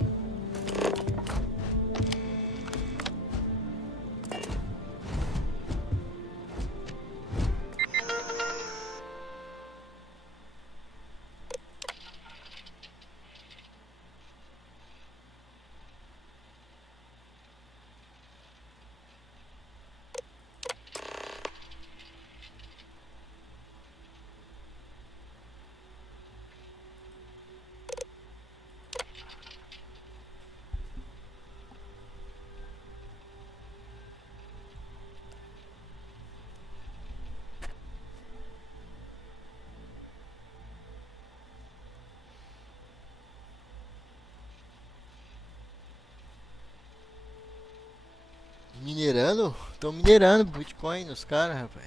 Minerando? Estão minerando Bitcoin os caras, rapaz.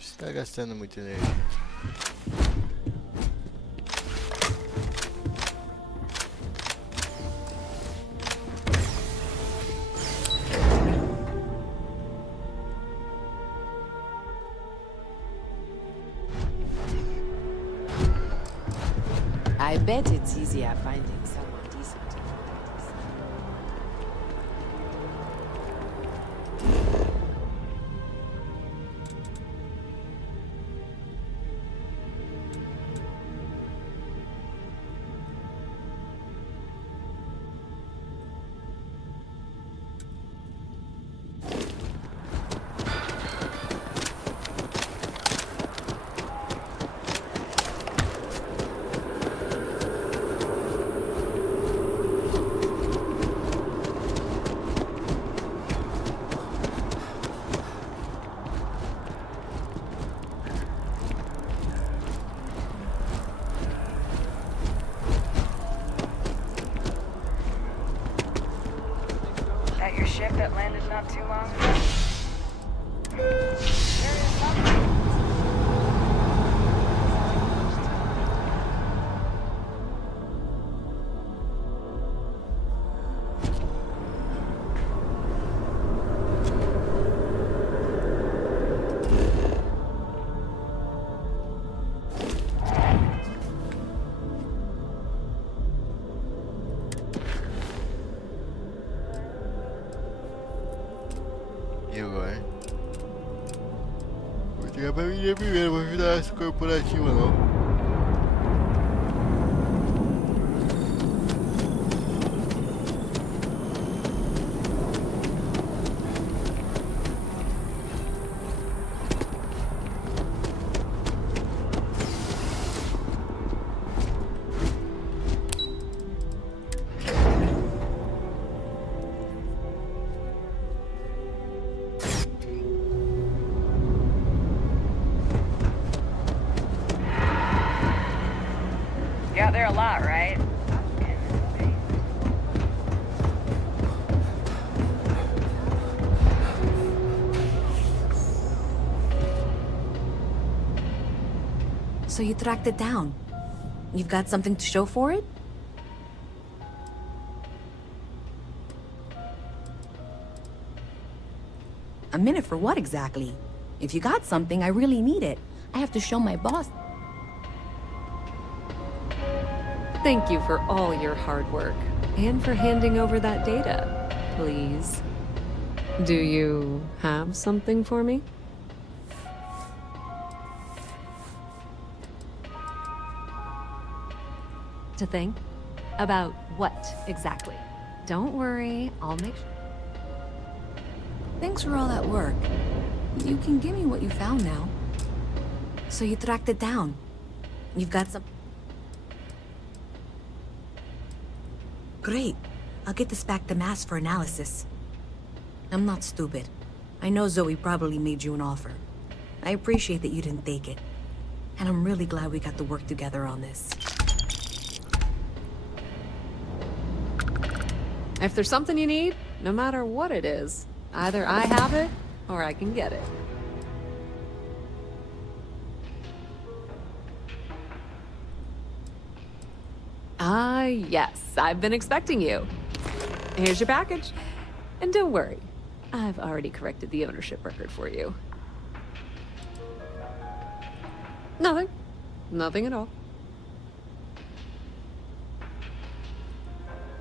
Você tá gastando muita energia. I bet it's easier finding someone decent. That your ship that landed not too long ago? There is something. E agora? Vou chegar pra mim primeiro, vou virar essa corporativa não. You're out there a lot, right? So you tracked it down. You've got something to show for it? A minute for what exactly? If you got something, I really need it. I have to show my boss. Thank you for all your hard work, and for handing over that data, please. Do you have something for me? To think? About what, exactly? Don't worry, I'll make sure. Thanks for all that work. You can give me what you found now. So you tracked it down. You've got some... Great. I'll get this back to Mass for analysis. I'm not stupid. I know Zoe probably made you an offer. I appreciate that you didn't take it. And I'm really glad we got to work together on this. If there's something you need, no matter what it is, either I have it, or I can get it. Ah, yes, I've been expecting you. Here's your package. And don't worry, I've already corrected the ownership record for you. Nothing. Nothing at all.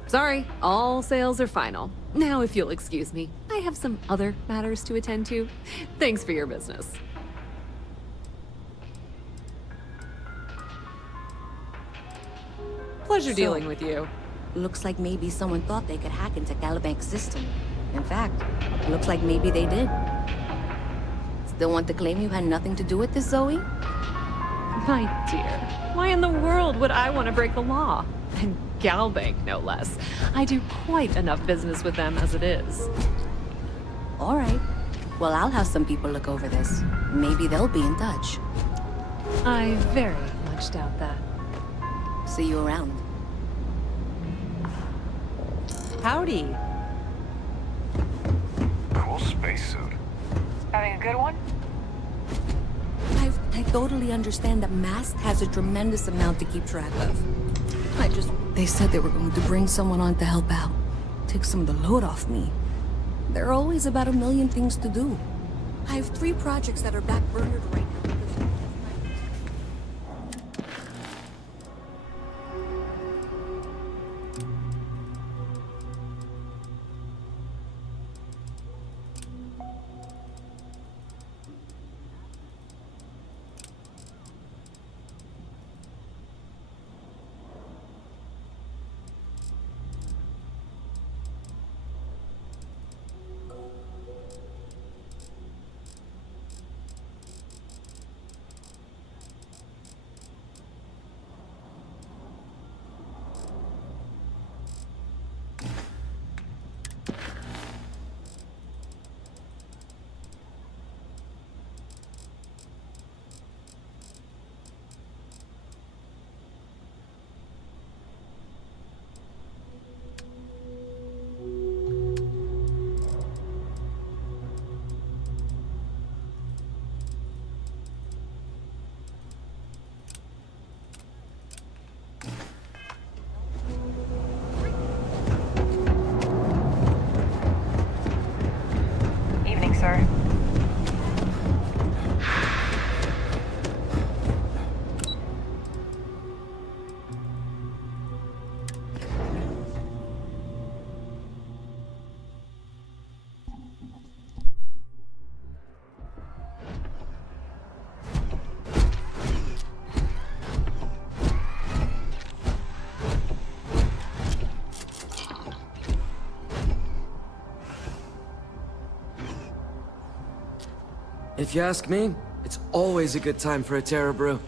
Sorry, all sales are final. Now, if you'll excuse me, I have some other matters to attend to. Thanks for your business. Pleasure dealing with you. Looks like maybe someone thought they could hack into Calibank's system. In fact, looks like maybe they did. Still want to claim you had nothing to do with this, Zoe? My dear, why in the world would I want to break the law? And Galbank, no less. I do quite enough business with them as it is. All right. Well, I'll have some people look over this. Maybe they'll be in touch. I very much doubt that. See you around. Howdy. Cool spacesuit. Having a good one? I totally understand that Mast has a tremendous amount to keep track of. They said they were going to bring someone on to help out. Take some of the load off me. There are always about 1 million things to do. I have 3 projects that are backburnered right now. Sir. If you ask me, it's always a good time for a Terra Brew.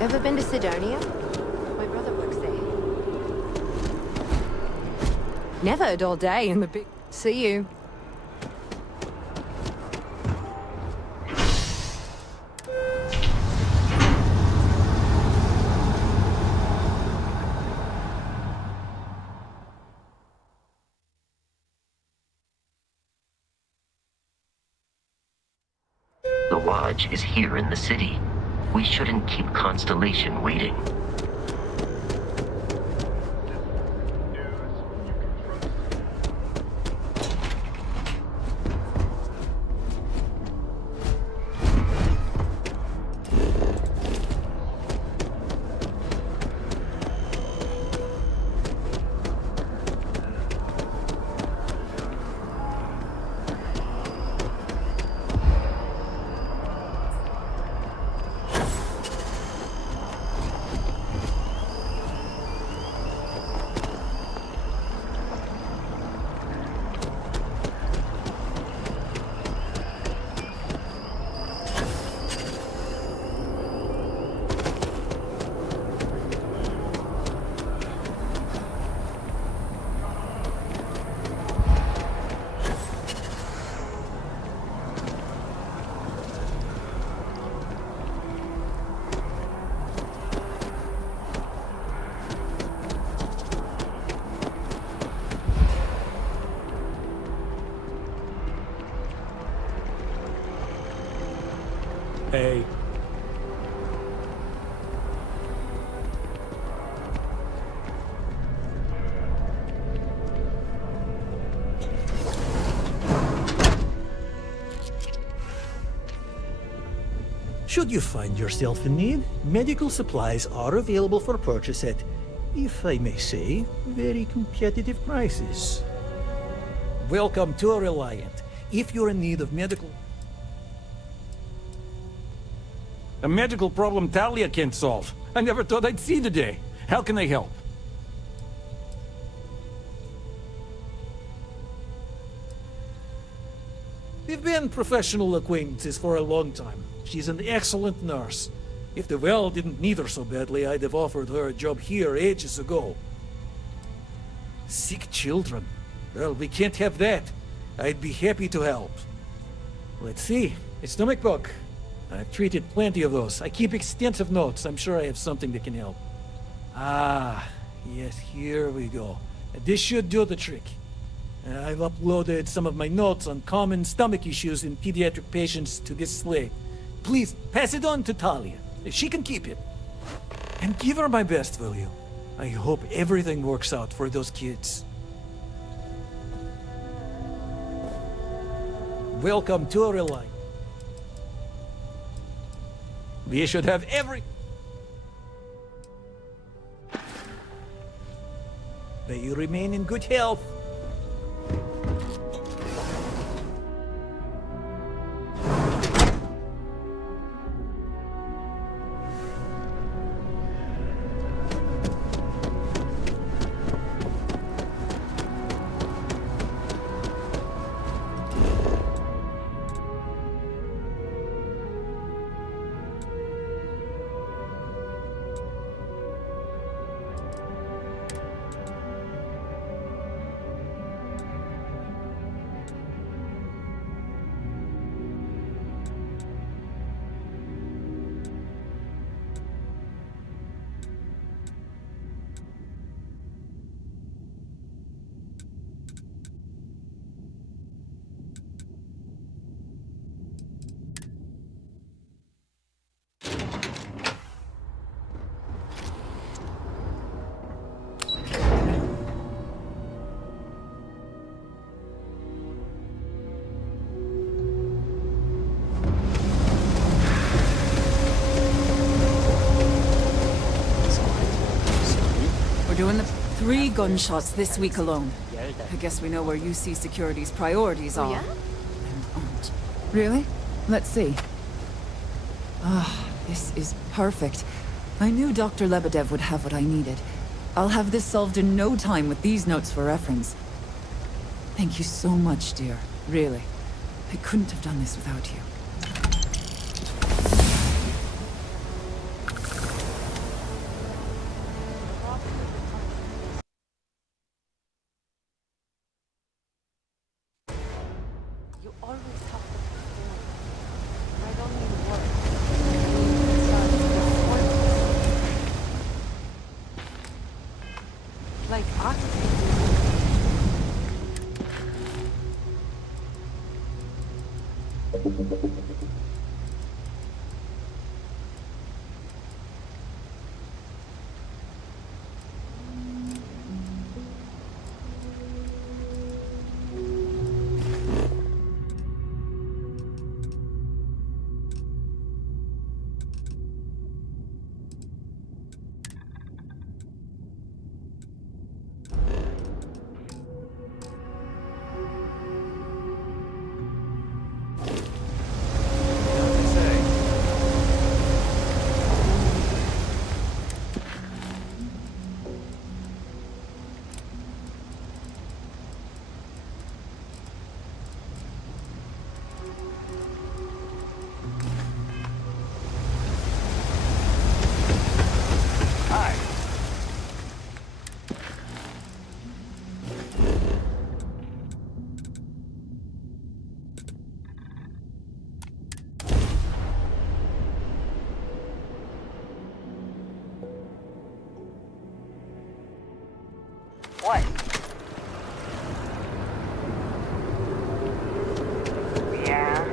Ever been to Sidonia? My brother works there. Never a dull day in the big... See you. The Lodge is here in the city. We shouldn't keep Constellation waiting. Hey. Should you find yourself in need, medical supplies are available for purchase at, if I may say, very competitive prices. Welcome to Reliant. If you're in need of medical... A medical problem Talia can't solve. I never thought I'd see the day. How can I help? We've been professional acquaintances for a long time. She's an excellent nurse. If the well didn't need her so badly, I'd have offered her a job here ages ago. Sick children. Well, we can't have that. I'd be happy to help. Let's see. A stomach bug. I've treated plenty of those. I keep extensive notes. I'm sure I have something that can help. Ah, yes, here we go. This should do the trick. I've uploaded some of my notes on common stomach issues in pediatric patients to this slate. Please, pass it on to Talia. She can keep it. And give her my best, will you? I hope everything works out for those kids. Welcome to Reliant. We should have every... May you remain in good health. 3 gunshots this week alone. I guess we know where UC Security's priorities are. yeah? Really? Let's see. Ah, this is perfect. I knew Dr. Lebedev would have what I needed. I'll have this solved in no time with these notes for reference. Thank you so much, dear. Really. I couldn't have done this without you. You always talk about the I don't mean work. Like architecture. What? Yeah.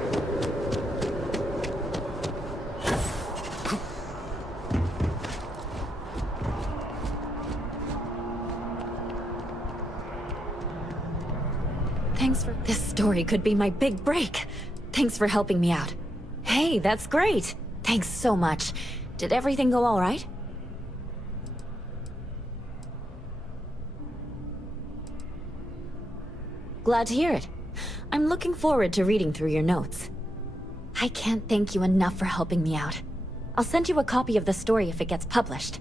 Thanks for... This story could be my big break. Thanks for helping me out. Hey, that's great. Thanks so much. Did everything go all right? Glad to hear it. I'm looking forward to reading through your notes. I can't thank you enough for helping me out. I'll send you a copy of the story if it gets published.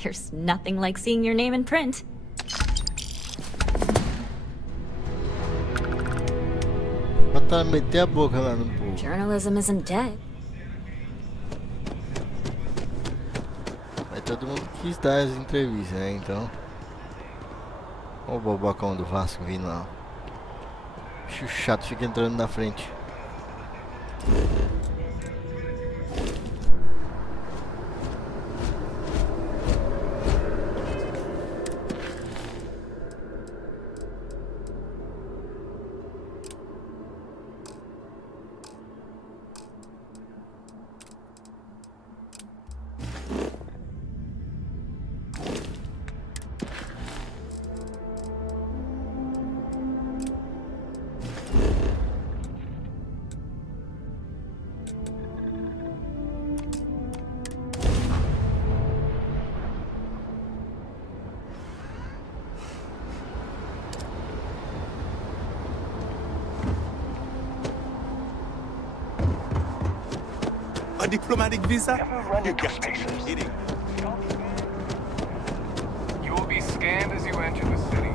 There's nothing like seeing your name in print. Botar meter a boca lá no povo. Journalism isn't dead. Mas todo mundo quis dar as entrevistas, né? Então. Olha o bobocão do Vasco vindo lá. Bicho chato fica entrando na frente. A diplomatic visa? You got to be kidding. You will be scanned as you enter the city.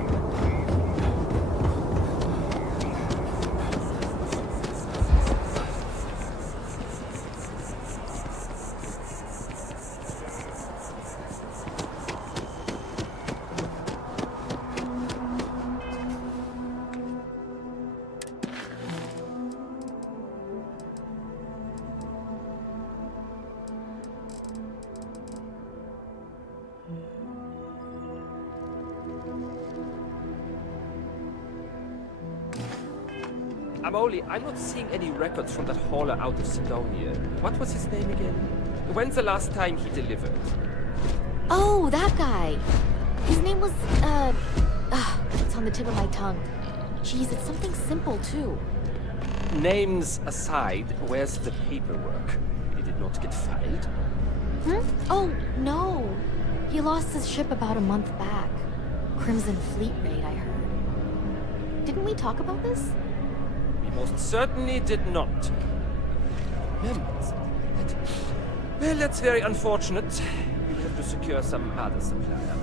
I'm not seeing any records from that hauler out of Sidonia. What was his name again? When's the last time he delivered? Oh, that guy. His name was, it's on the tip of my tongue. Jeez, it's something simple, too. Names aside, where's the paperwork? Did it not get filed? Hmm? Oh, no. He lost his ship about a month back. Crimson Fleet raid, I heard. Didn't we talk about this? We most certainly did not. Well, that's very unfortunate. We'll have to secure some other supplier.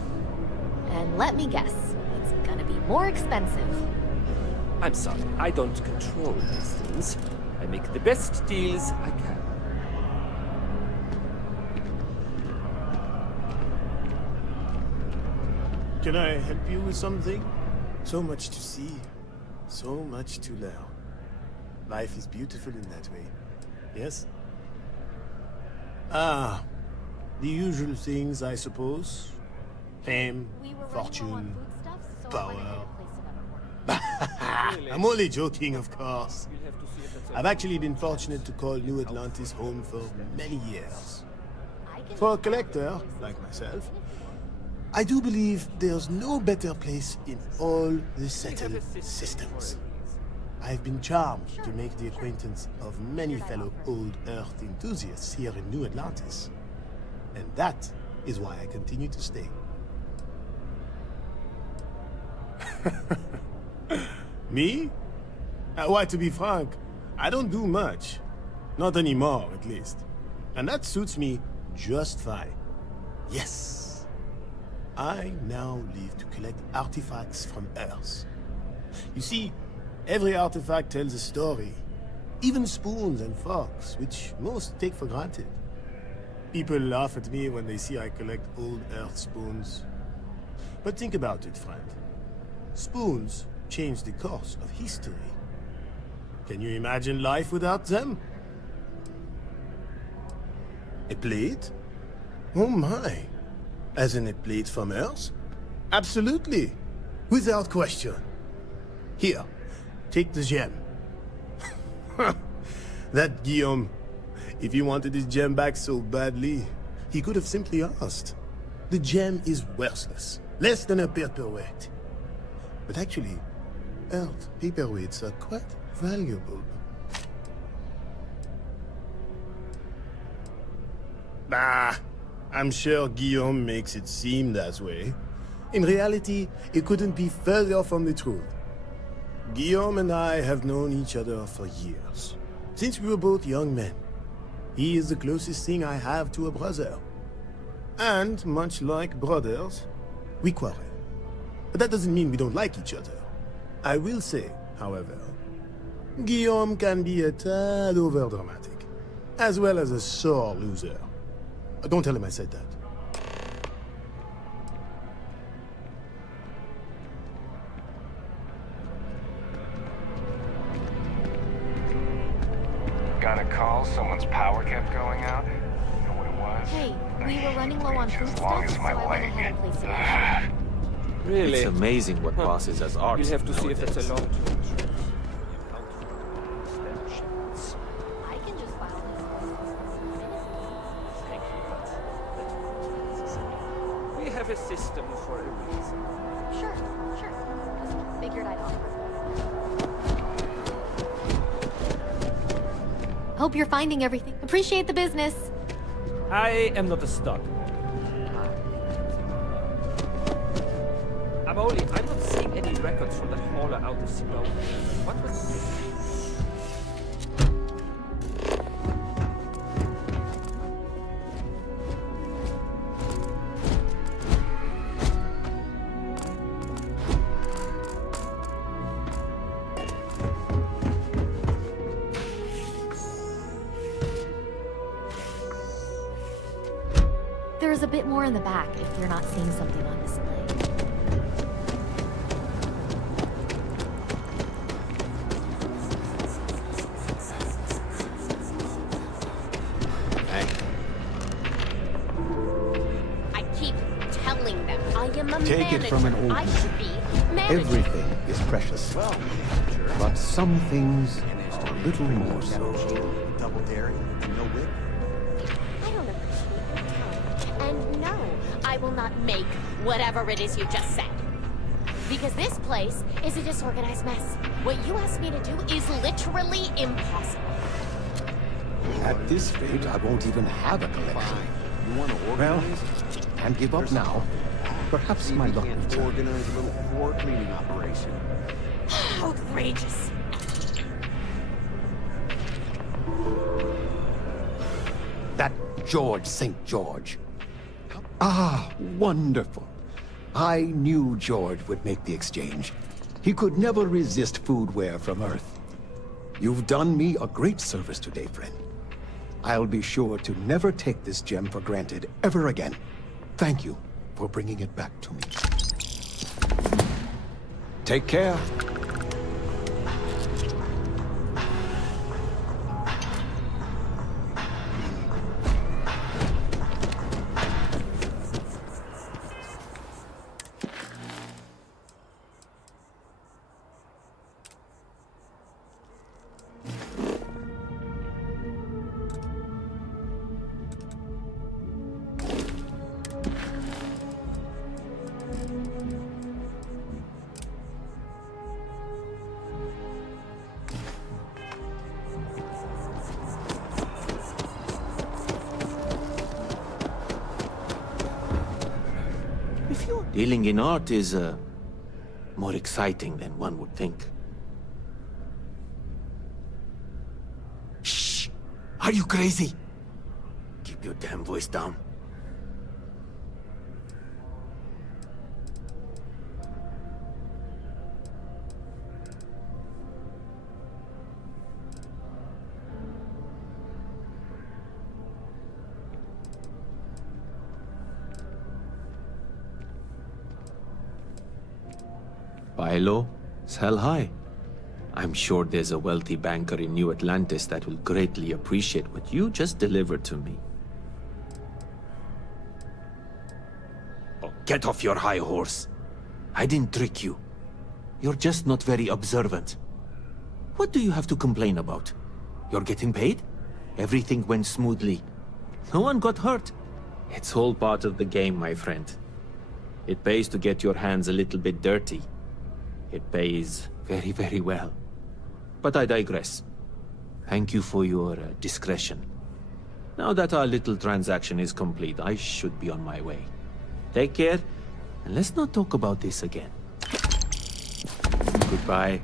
And let me guess, it's gonna be more expensive. I'm sorry, I don't control these things. I make the best deals I can. Can I help you with something? So much to see, so much to learn. Life is beautiful in that way, yes? Ah, the usual things, I suppose. Fame, fortune, power. I'm only joking, of course. I've actually been fortunate to call New Atlantis home for many years. For a collector, like myself, I do believe there's no better place in all the settled systems. I've been charmed to make the acquaintance of many fellow old Earth enthusiasts here in New Atlantis. And that is why I continue to stay. Me? Why, to be frank, I don't do much. Not anymore, at least. And that suits me just fine. Yes. I now live to collect artifacts from Earth. You see, every artifact tells a story. Even spoons and forks, which most take for granted. People laugh at me when they see I collect old Earth spoons. But think about it, friend. Spoons change the course of history. Can you imagine life without them? A plate? Oh my. As in a plate from Earth? Absolutely. Without question. Here, take the gem. That Guillaume, if he wanted his gem back so badly, he could have simply asked. The gem is worthless, less than a paperweight. But actually, Earth paperweights are quite valuable. Bah, I'm sure Guillaume makes it seem that way. In reality, it couldn't be further from the truth. Guillaume and I have known each other for years, since we were both young men. He is the closest thing I have to a brother. And, much like brothers, we quarrel. But that doesn't mean we don't like each other. I will say, however, Guillaume can be a tad overdramatic, as well as a sore loser. Don't tell him I said that. Got a call, someone's power kept going out? You know what it was? Hey, we were running low on food As long stuff, as so my I went leg. ahead and placed it. Really? It's amazing what passes as art. You'll have to see if nowadays. that's a long-term trip. I can just file this. We have a system for a reason. Sure. Just figured I'd offer. Hope you're finding everything. Appreciate the business. I am not a stock. I'm not seeing any records from that hauler out of Sidonia. What was it? There's a bit more in the back if you're not seeing something on display. Take it from an old I man. should be managing. Everything is precious. Well, but some things are a little more so. Double dairy, no whip. I don't appreciate your time. And no, I will not make whatever it is you just said. Because this place is a disorganized mess. What you asked me to do is literally impossible. At this rate, I won't even have a collection. You want to Well, organize? can't give up now. Perhaps See if my we luck can't will turn. organize a little floor cleaning operation. Outrageous. That George St. George. Ah, wonderful. I knew George would make the exchange. He could never resist foodware from Earth. You've done me a great service today, friend. I'll be sure to never take this gem for granted ever again. Thank you for bringing it back to me. Take care. Dealing in art is, more exciting than one would think. Shh! Are you crazy? Keep your damn voice down. Buy low, sell high. I'm sure there's a wealthy banker in New Atlantis that will greatly appreciate what you just delivered to me. Oh, get off your high horse. I didn't trick you. You're just not very observant. What do you have to complain about? You're getting paid? Everything went smoothly. No one got hurt. It's all part of the game, my friend. It pays to get your hands a little bit dirty. It pays very, very well. But I digress. Thank you for your discretion. Now that our little transaction is complete, I should be on my way. Take care, and let's not talk about this again. Goodbye.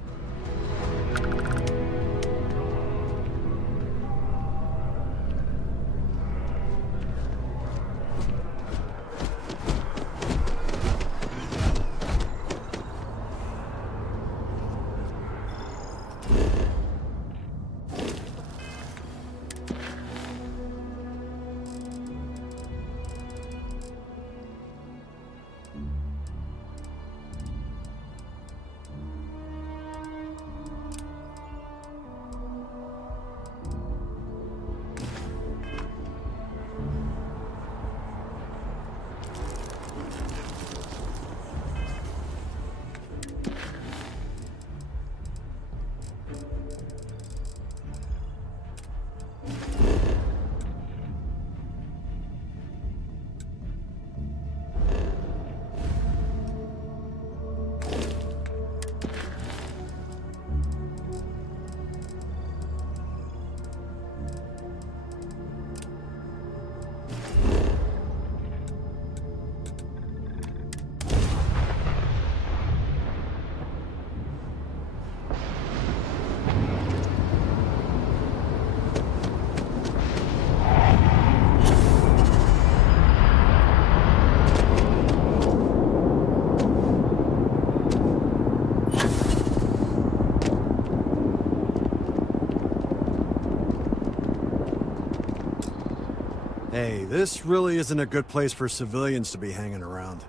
Hey, this really isn't a good place for civilians to be hanging around.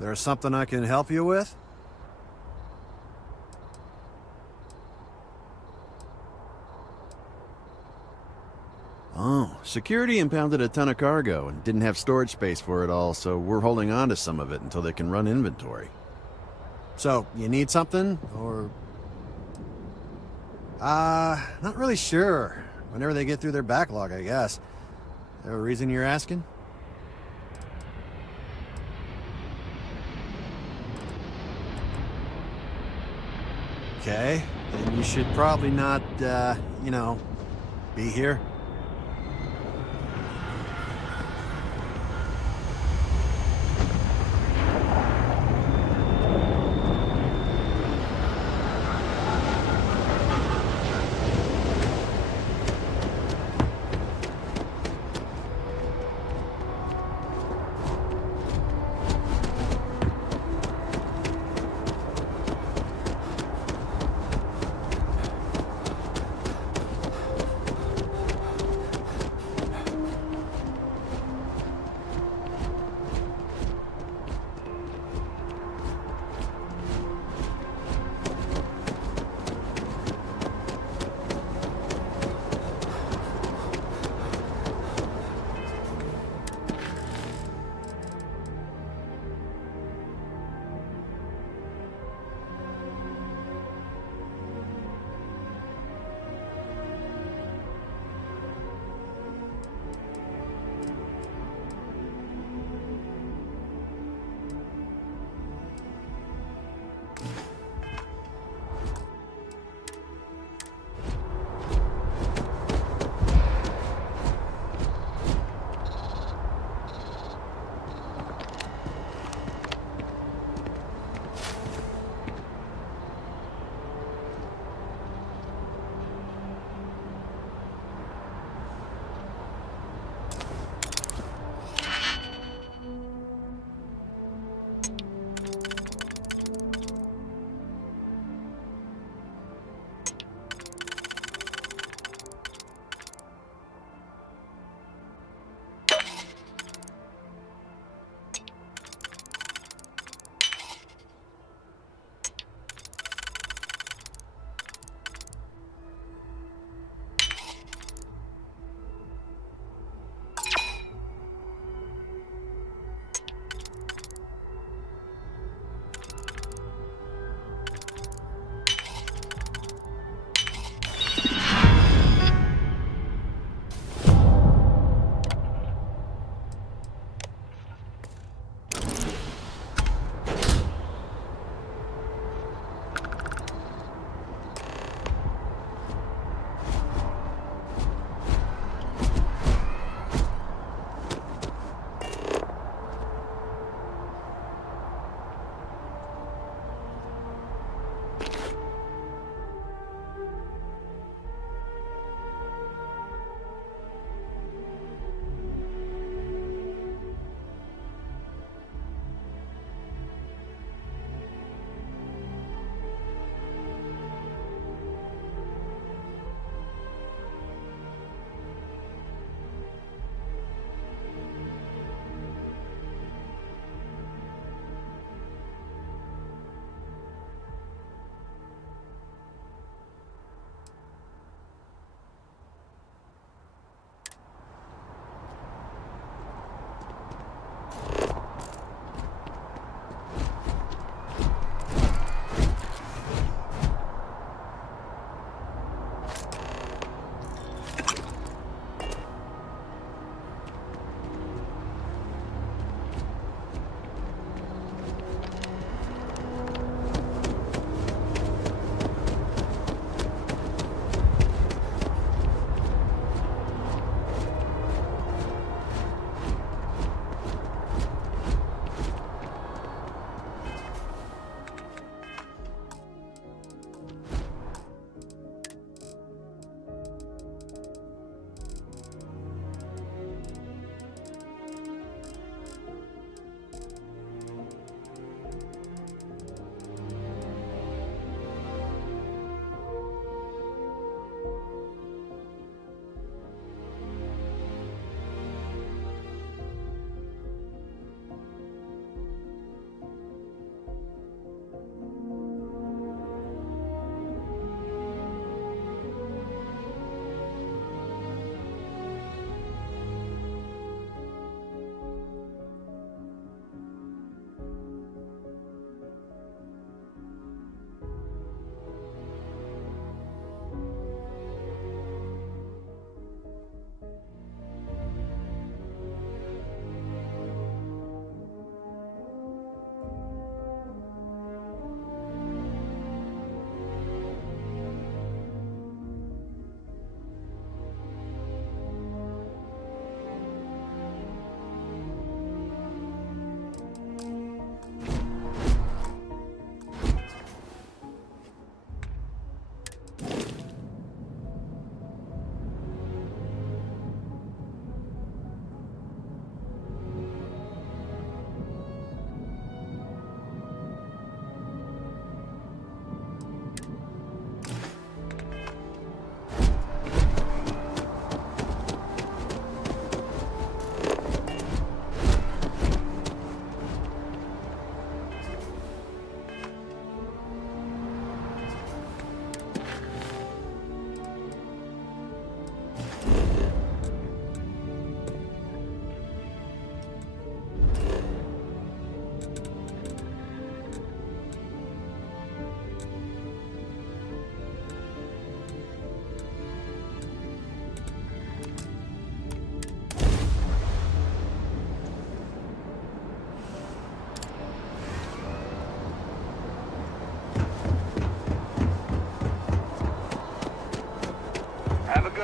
There's something I can help you with? Oh, security impounded a ton of cargo and didn't have storage space for it all, so we're holding on to some of it until they can run inventory. So, you need something, or... not really sure. Whenever they get through their backlog, I guess. Is there a reason you're asking? Okay, then you should probably not, you know, be here.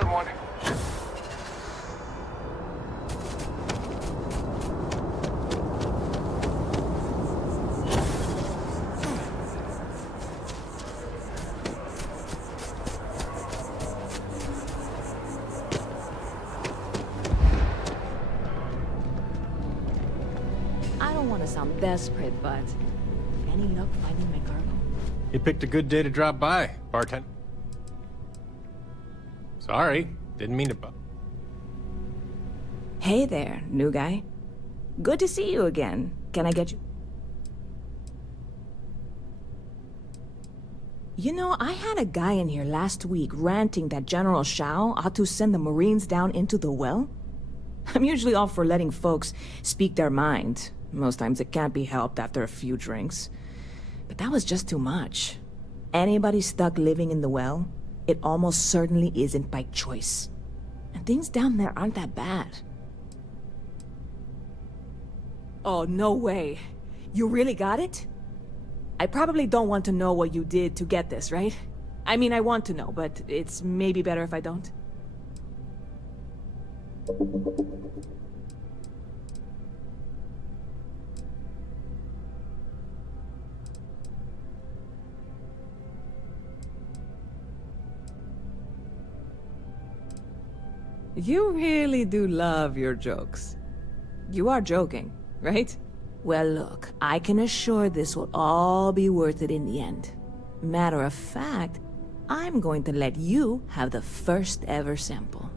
good one. I don't want to sound desperate, but any luck finding my cargo? You picked a good day to drop by, bartender. Sorry, didn't mean to Hey there, new guy. Good to see you again. Can I get you? You know, I had a guy in here last week ranting that General Shao ought to send the Marines down into the well. I'm usually all for letting folks speak their mind. Most times it can't be helped after a few drinks. But that was just too much. Anybody stuck living in the well, it almost certainly isn't by choice. And things down there aren't that bad. Oh, no way. You really got it? I probably don't want to know what you did to get this, right? I mean, I want to know, but it's maybe better if I don't. You really do love your jokes. You are joking, right? Well, look, I can assure this will all be worth it in the end. Matter of fact, I'm going to let you have the first ever sample.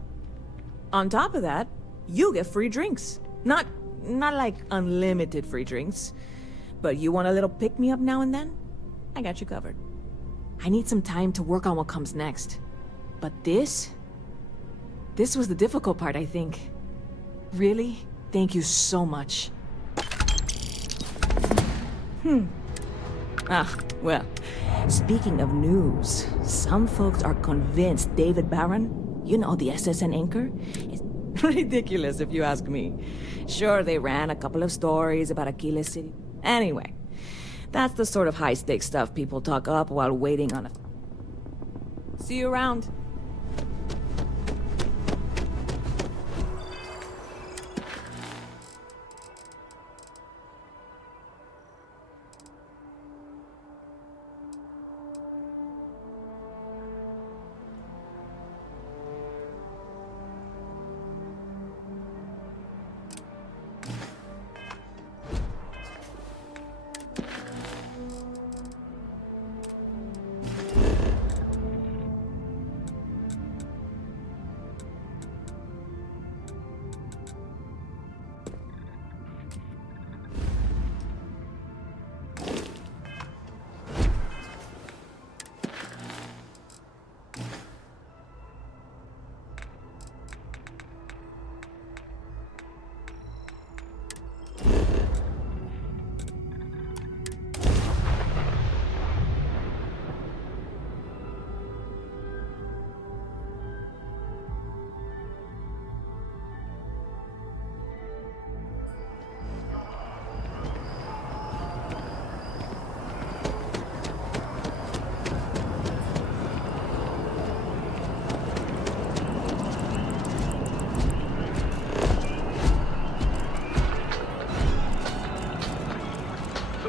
On top of that, you get free drinks. Not like unlimited free drinks, but you want a little pick-me-up now and then? I got you covered. I need some time to work on what comes next. But this was the difficult part, I think. Really? Thank you so much. Well, speaking of news, some folks are convinced David Barron, you know, the SSN anchor, is ridiculous if you ask me. Sure, they ran a couple of stories about Aquila City. Anyway, that's the sort of high-stakes stuff people talk up while waiting on a... See you around.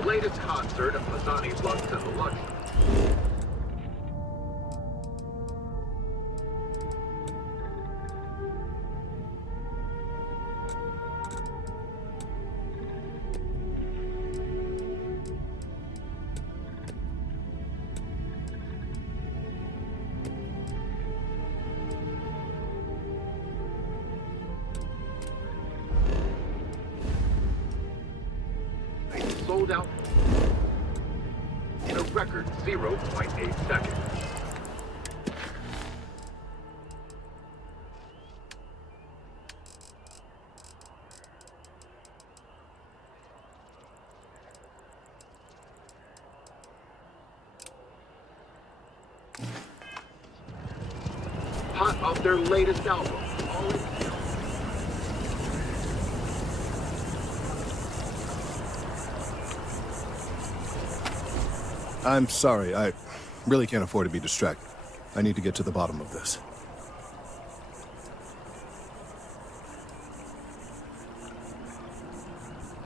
Latest concert of Masani's Lux and the Lux. Sold out in a record 0.8 seconds. Hot off their latest album. I'm sorry, I really can't afford to be distracted. I need to get to the bottom of this.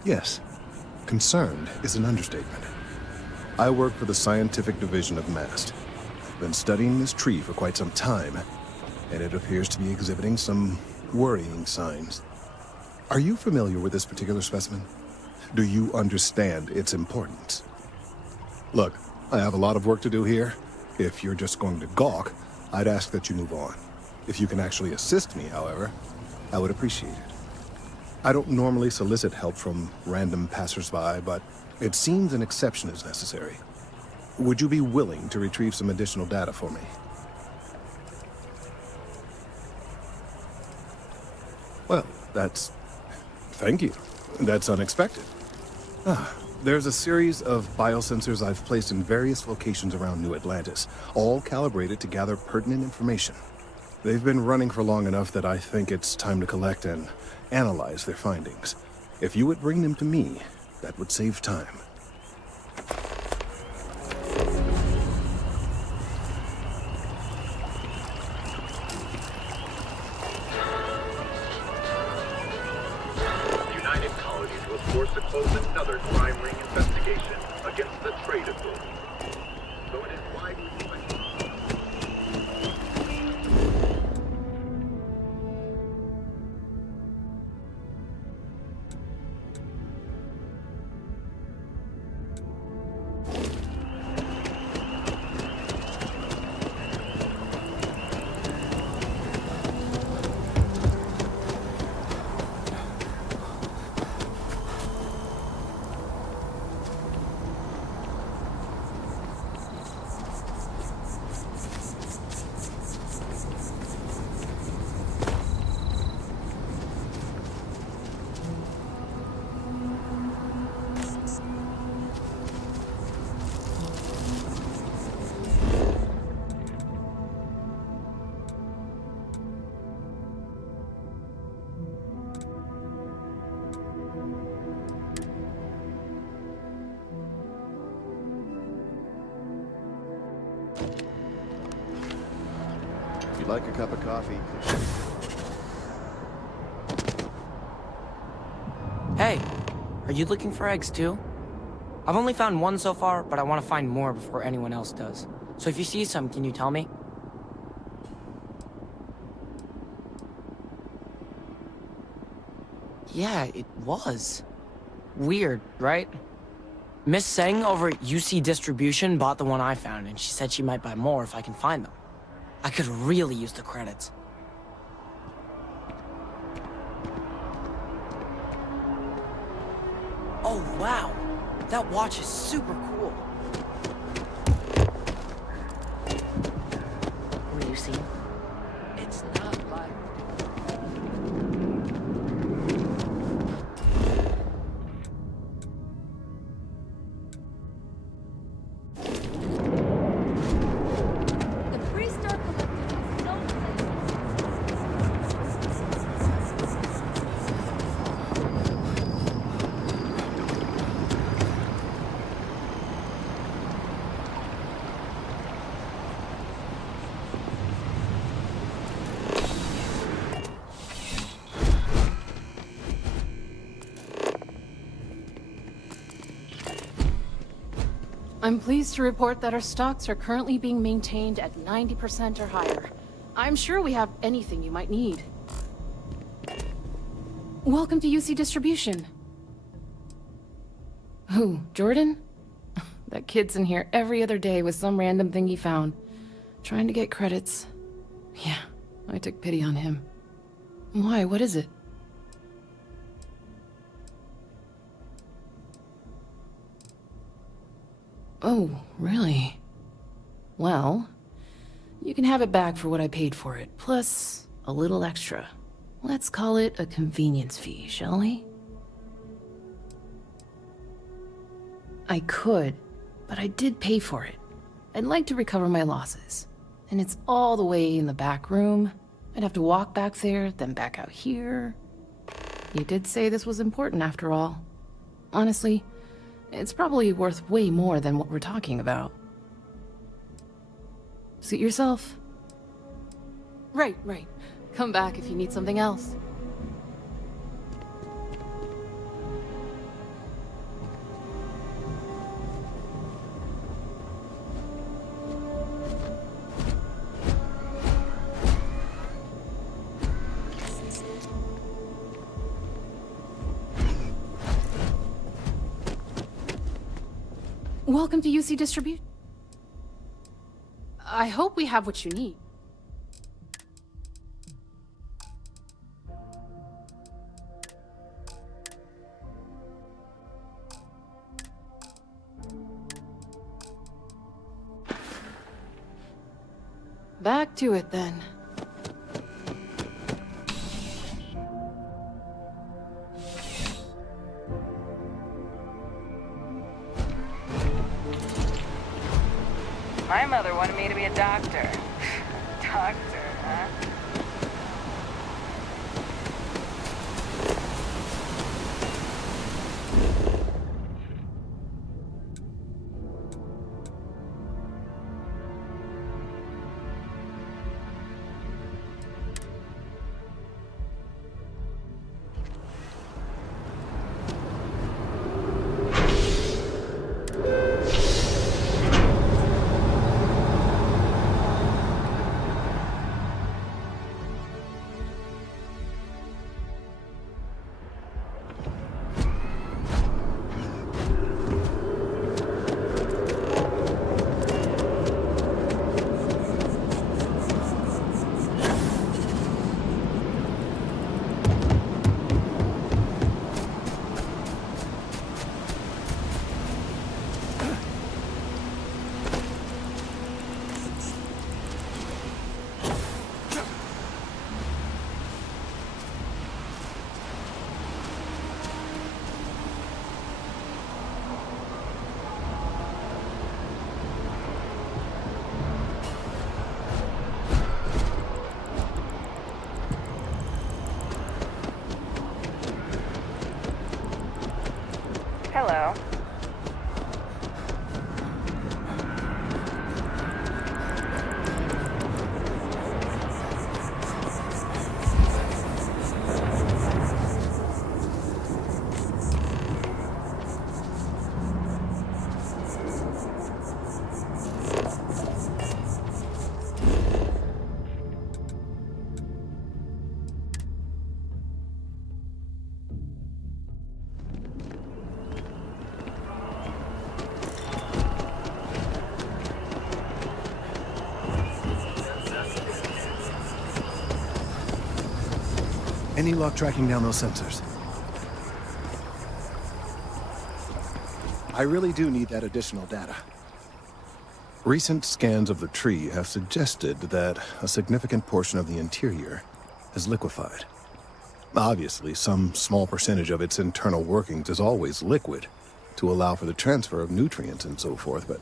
Yes. Concerned is an understatement. I work for the scientific division of MAST. Been studying this tree for quite some time, and it appears to be exhibiting some worrying signs. Are you familiar with this particular specimen? Do you understand its importance? Look, I have a lot of work to do here. If you're just going to gawk, I'd ask that you move on. If you can actually assist me, however, I would appreciate it. I don't normally solicit help from random passersby, but it seems an exception is necessary. Would you be willing to retrieve some additional data for me? Well, thank you. That's unexpected. There's a series of biosensors I've placed in various locations around New Atlantis, all calibrated to gather pertinent information. They've been running for long enough that I think it's time to collect and analyze their findings. If you would bring them to me, that would save time. United Colonies was forced to close another crime ring investigation against the trade authority. Though it is widely If you'd like a cup of coffee. Hey, are you looking for eggs too? I've only found one so far, but I want to find more before anyone else does. So if you see some, can you tell me? Yeah, it was. Weird, right? Miss Seng over at UC Distribution bought the one I found, and she said she might buy more if I can find them. I could really use the credits. Oh, wow. That watch is super cool. What do you see? It's not like... The priests are collected in so I'm pleased to report that our stocks are currently being maintained at 90% or higher. I'm sure we have anything you might need. Welcome to UC Distribution. Who, Jordan? That kid's in here every other day with some random thing he found. Trying to get credits. Yeah, I took pity on him. Why, what is it? Oh, really? Well, you can have it back for what I paid for it, plus a little extra. Let's call it a convenience fee, shall we? I could, but I did pay for it. I'd like to recover my losses. And it's all the way in the back room. I'd have to walk back there, then back out here. You did say this was important after all. Honestly, it's probably worth way more than what we're talking about. Suit yourself. Right. Come back if you need something else. Welcome to UC Distribute. I hope we have what you need. Back to it then. My mother wanted me to be a doctor. Doctor, huh? Hello. Any luck tracking down those sensors? I really do need that additional data. Recent scans of the tree have suggested that a significant portion of the interior is liquefied. Obviously, some small percentage of its internal workings is always liquid to allow for the transfer of nutrients and so forth, but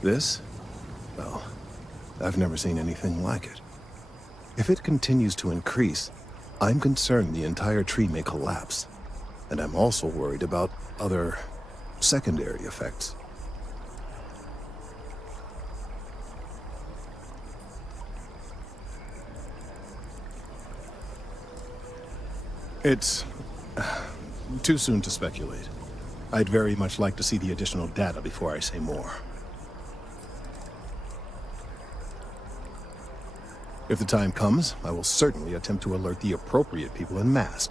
this, well, I've never seen anything like it. If it continues to increase, I'm concerned the entire tree may collapse, and I'm also worried about other secondary effects. It's too soon to speculate. I'd very much like to see the additional data before I say more. If the time comes, I will certainly attempt to alert the appropriate people en masse.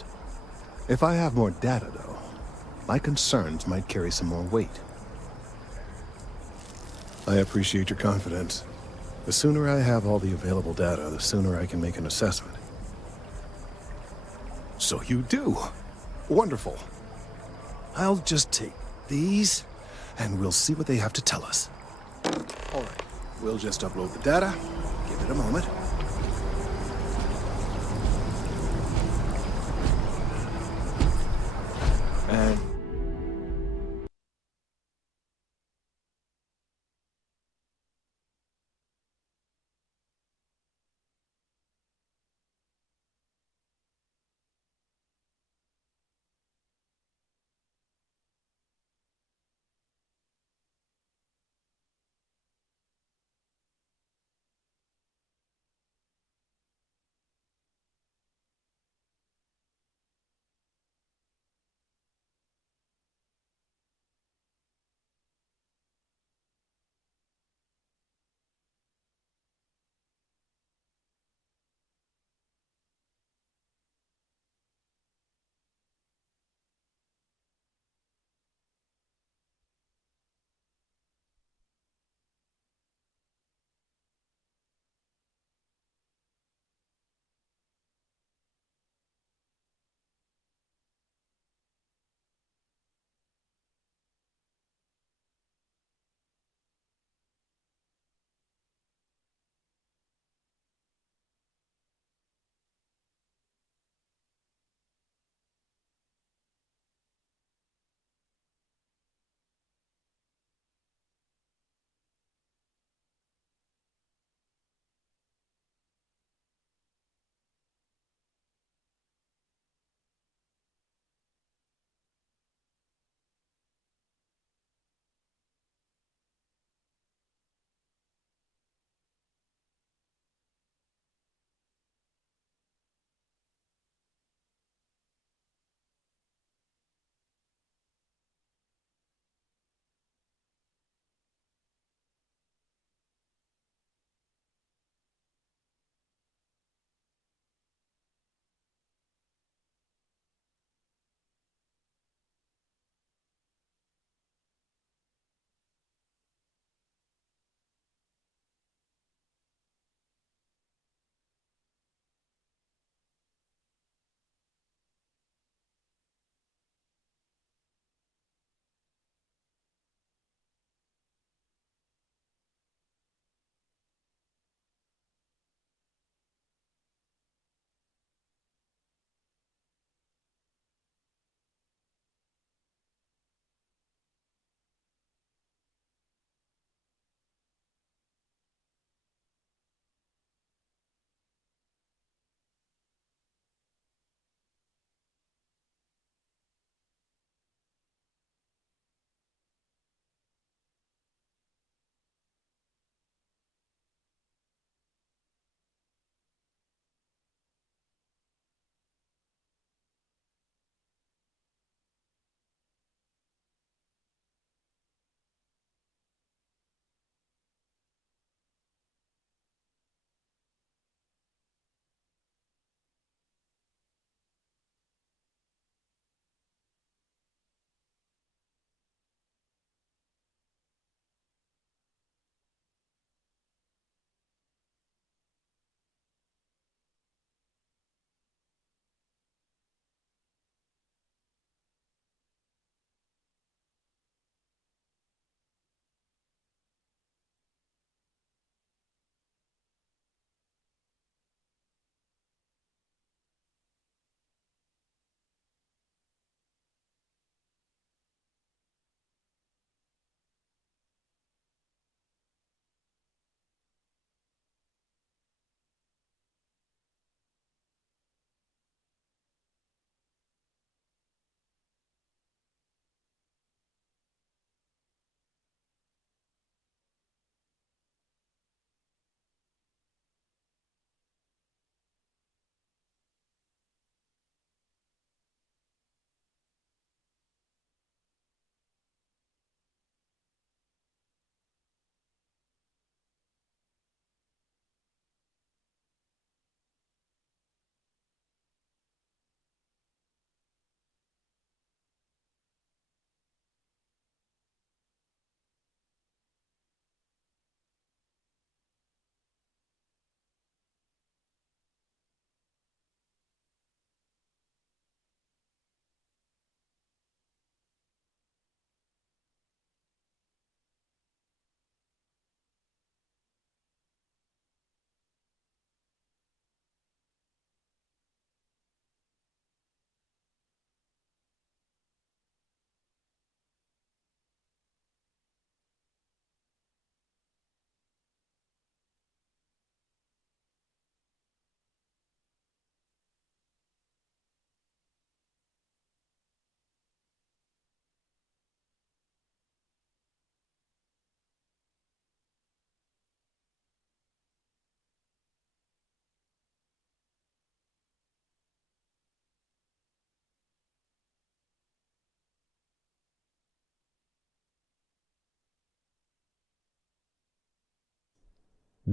If I have more data, though, my concerns might carry some more weight. I appreciate your confidence. The sooner I have all the available data, the sooner I can make an assessment. So you do? Wonderful. I'll just take these, and we'll see what they have to tell us. All right, we'll just upload the data. Give it a moment. And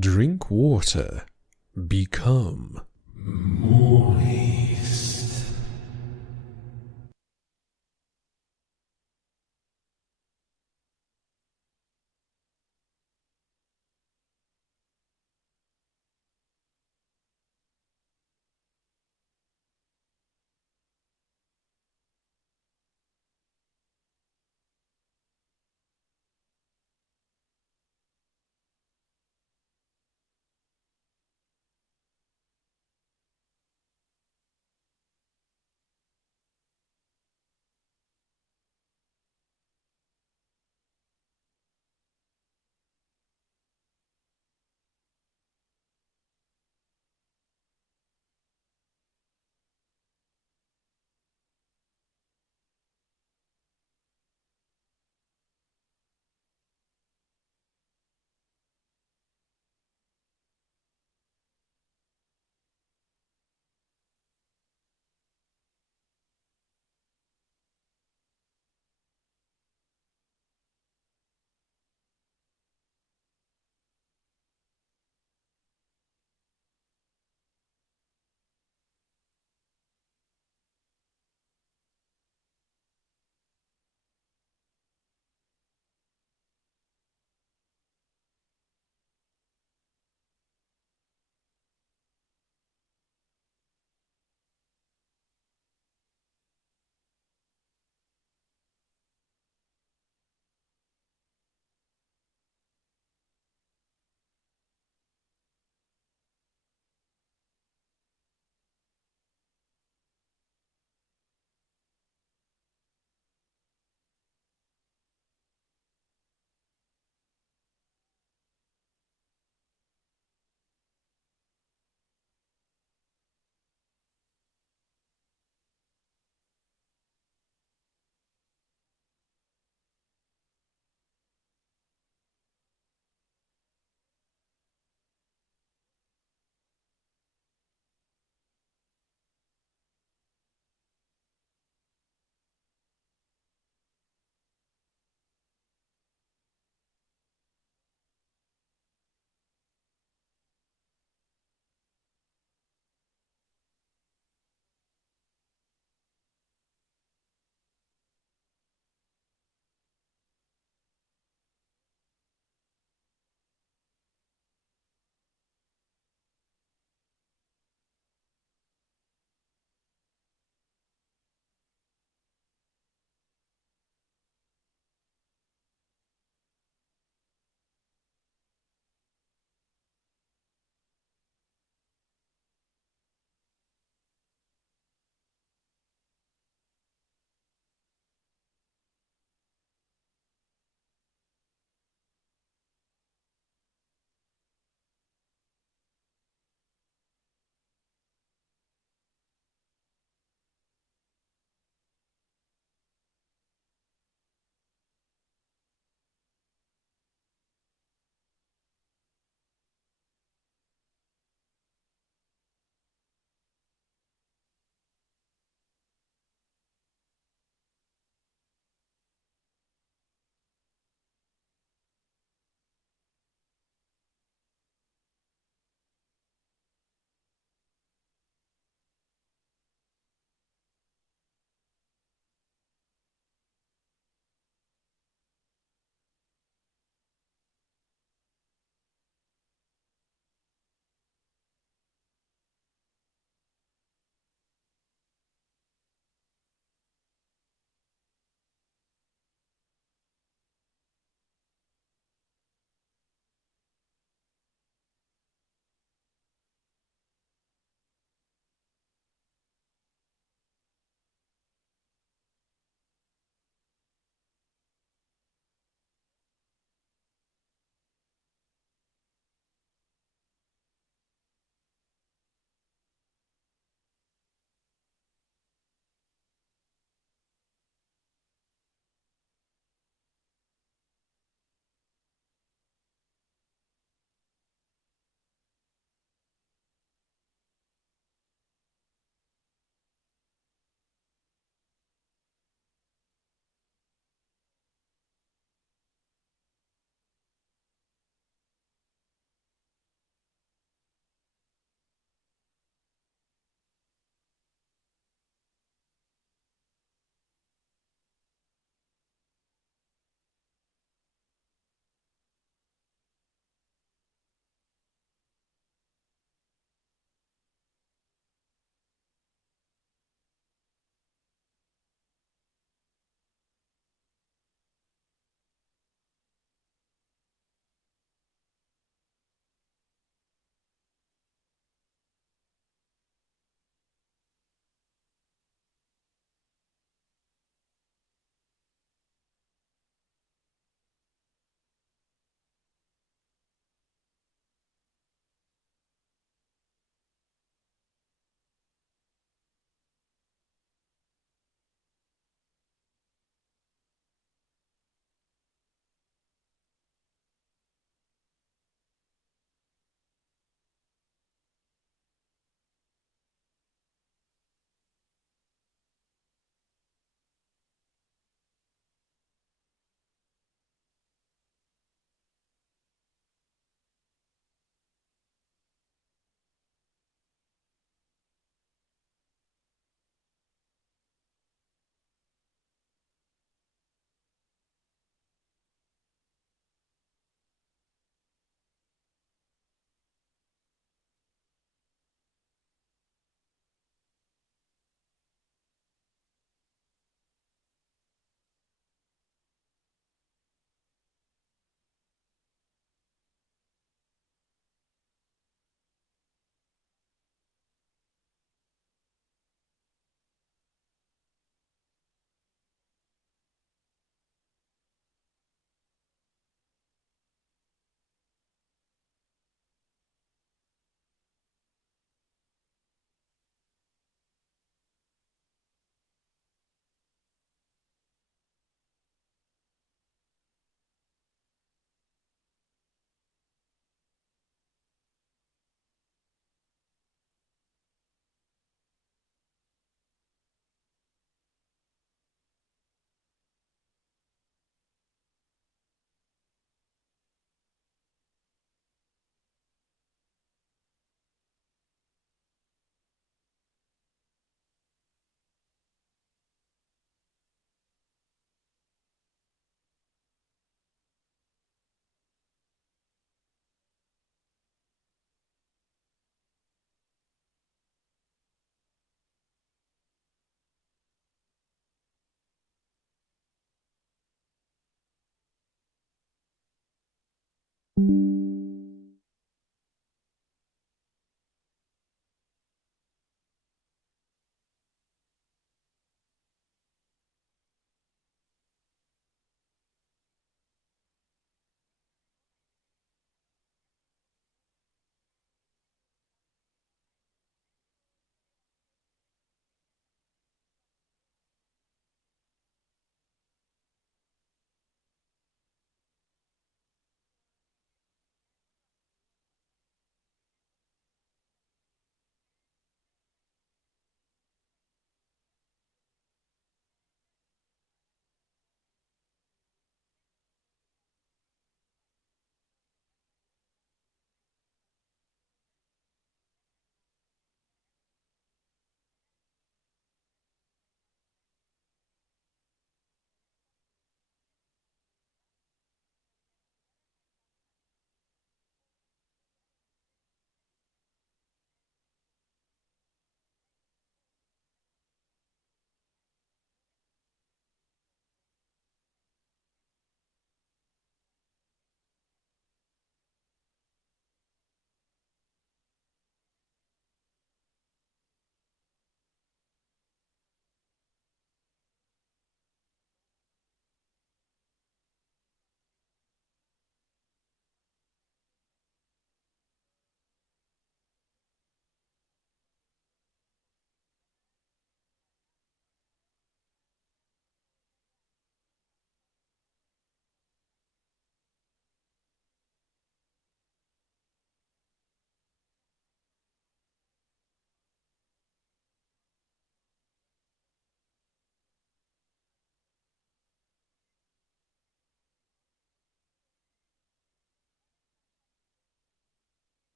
Drink water. Become moist.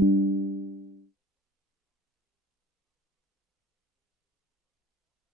you.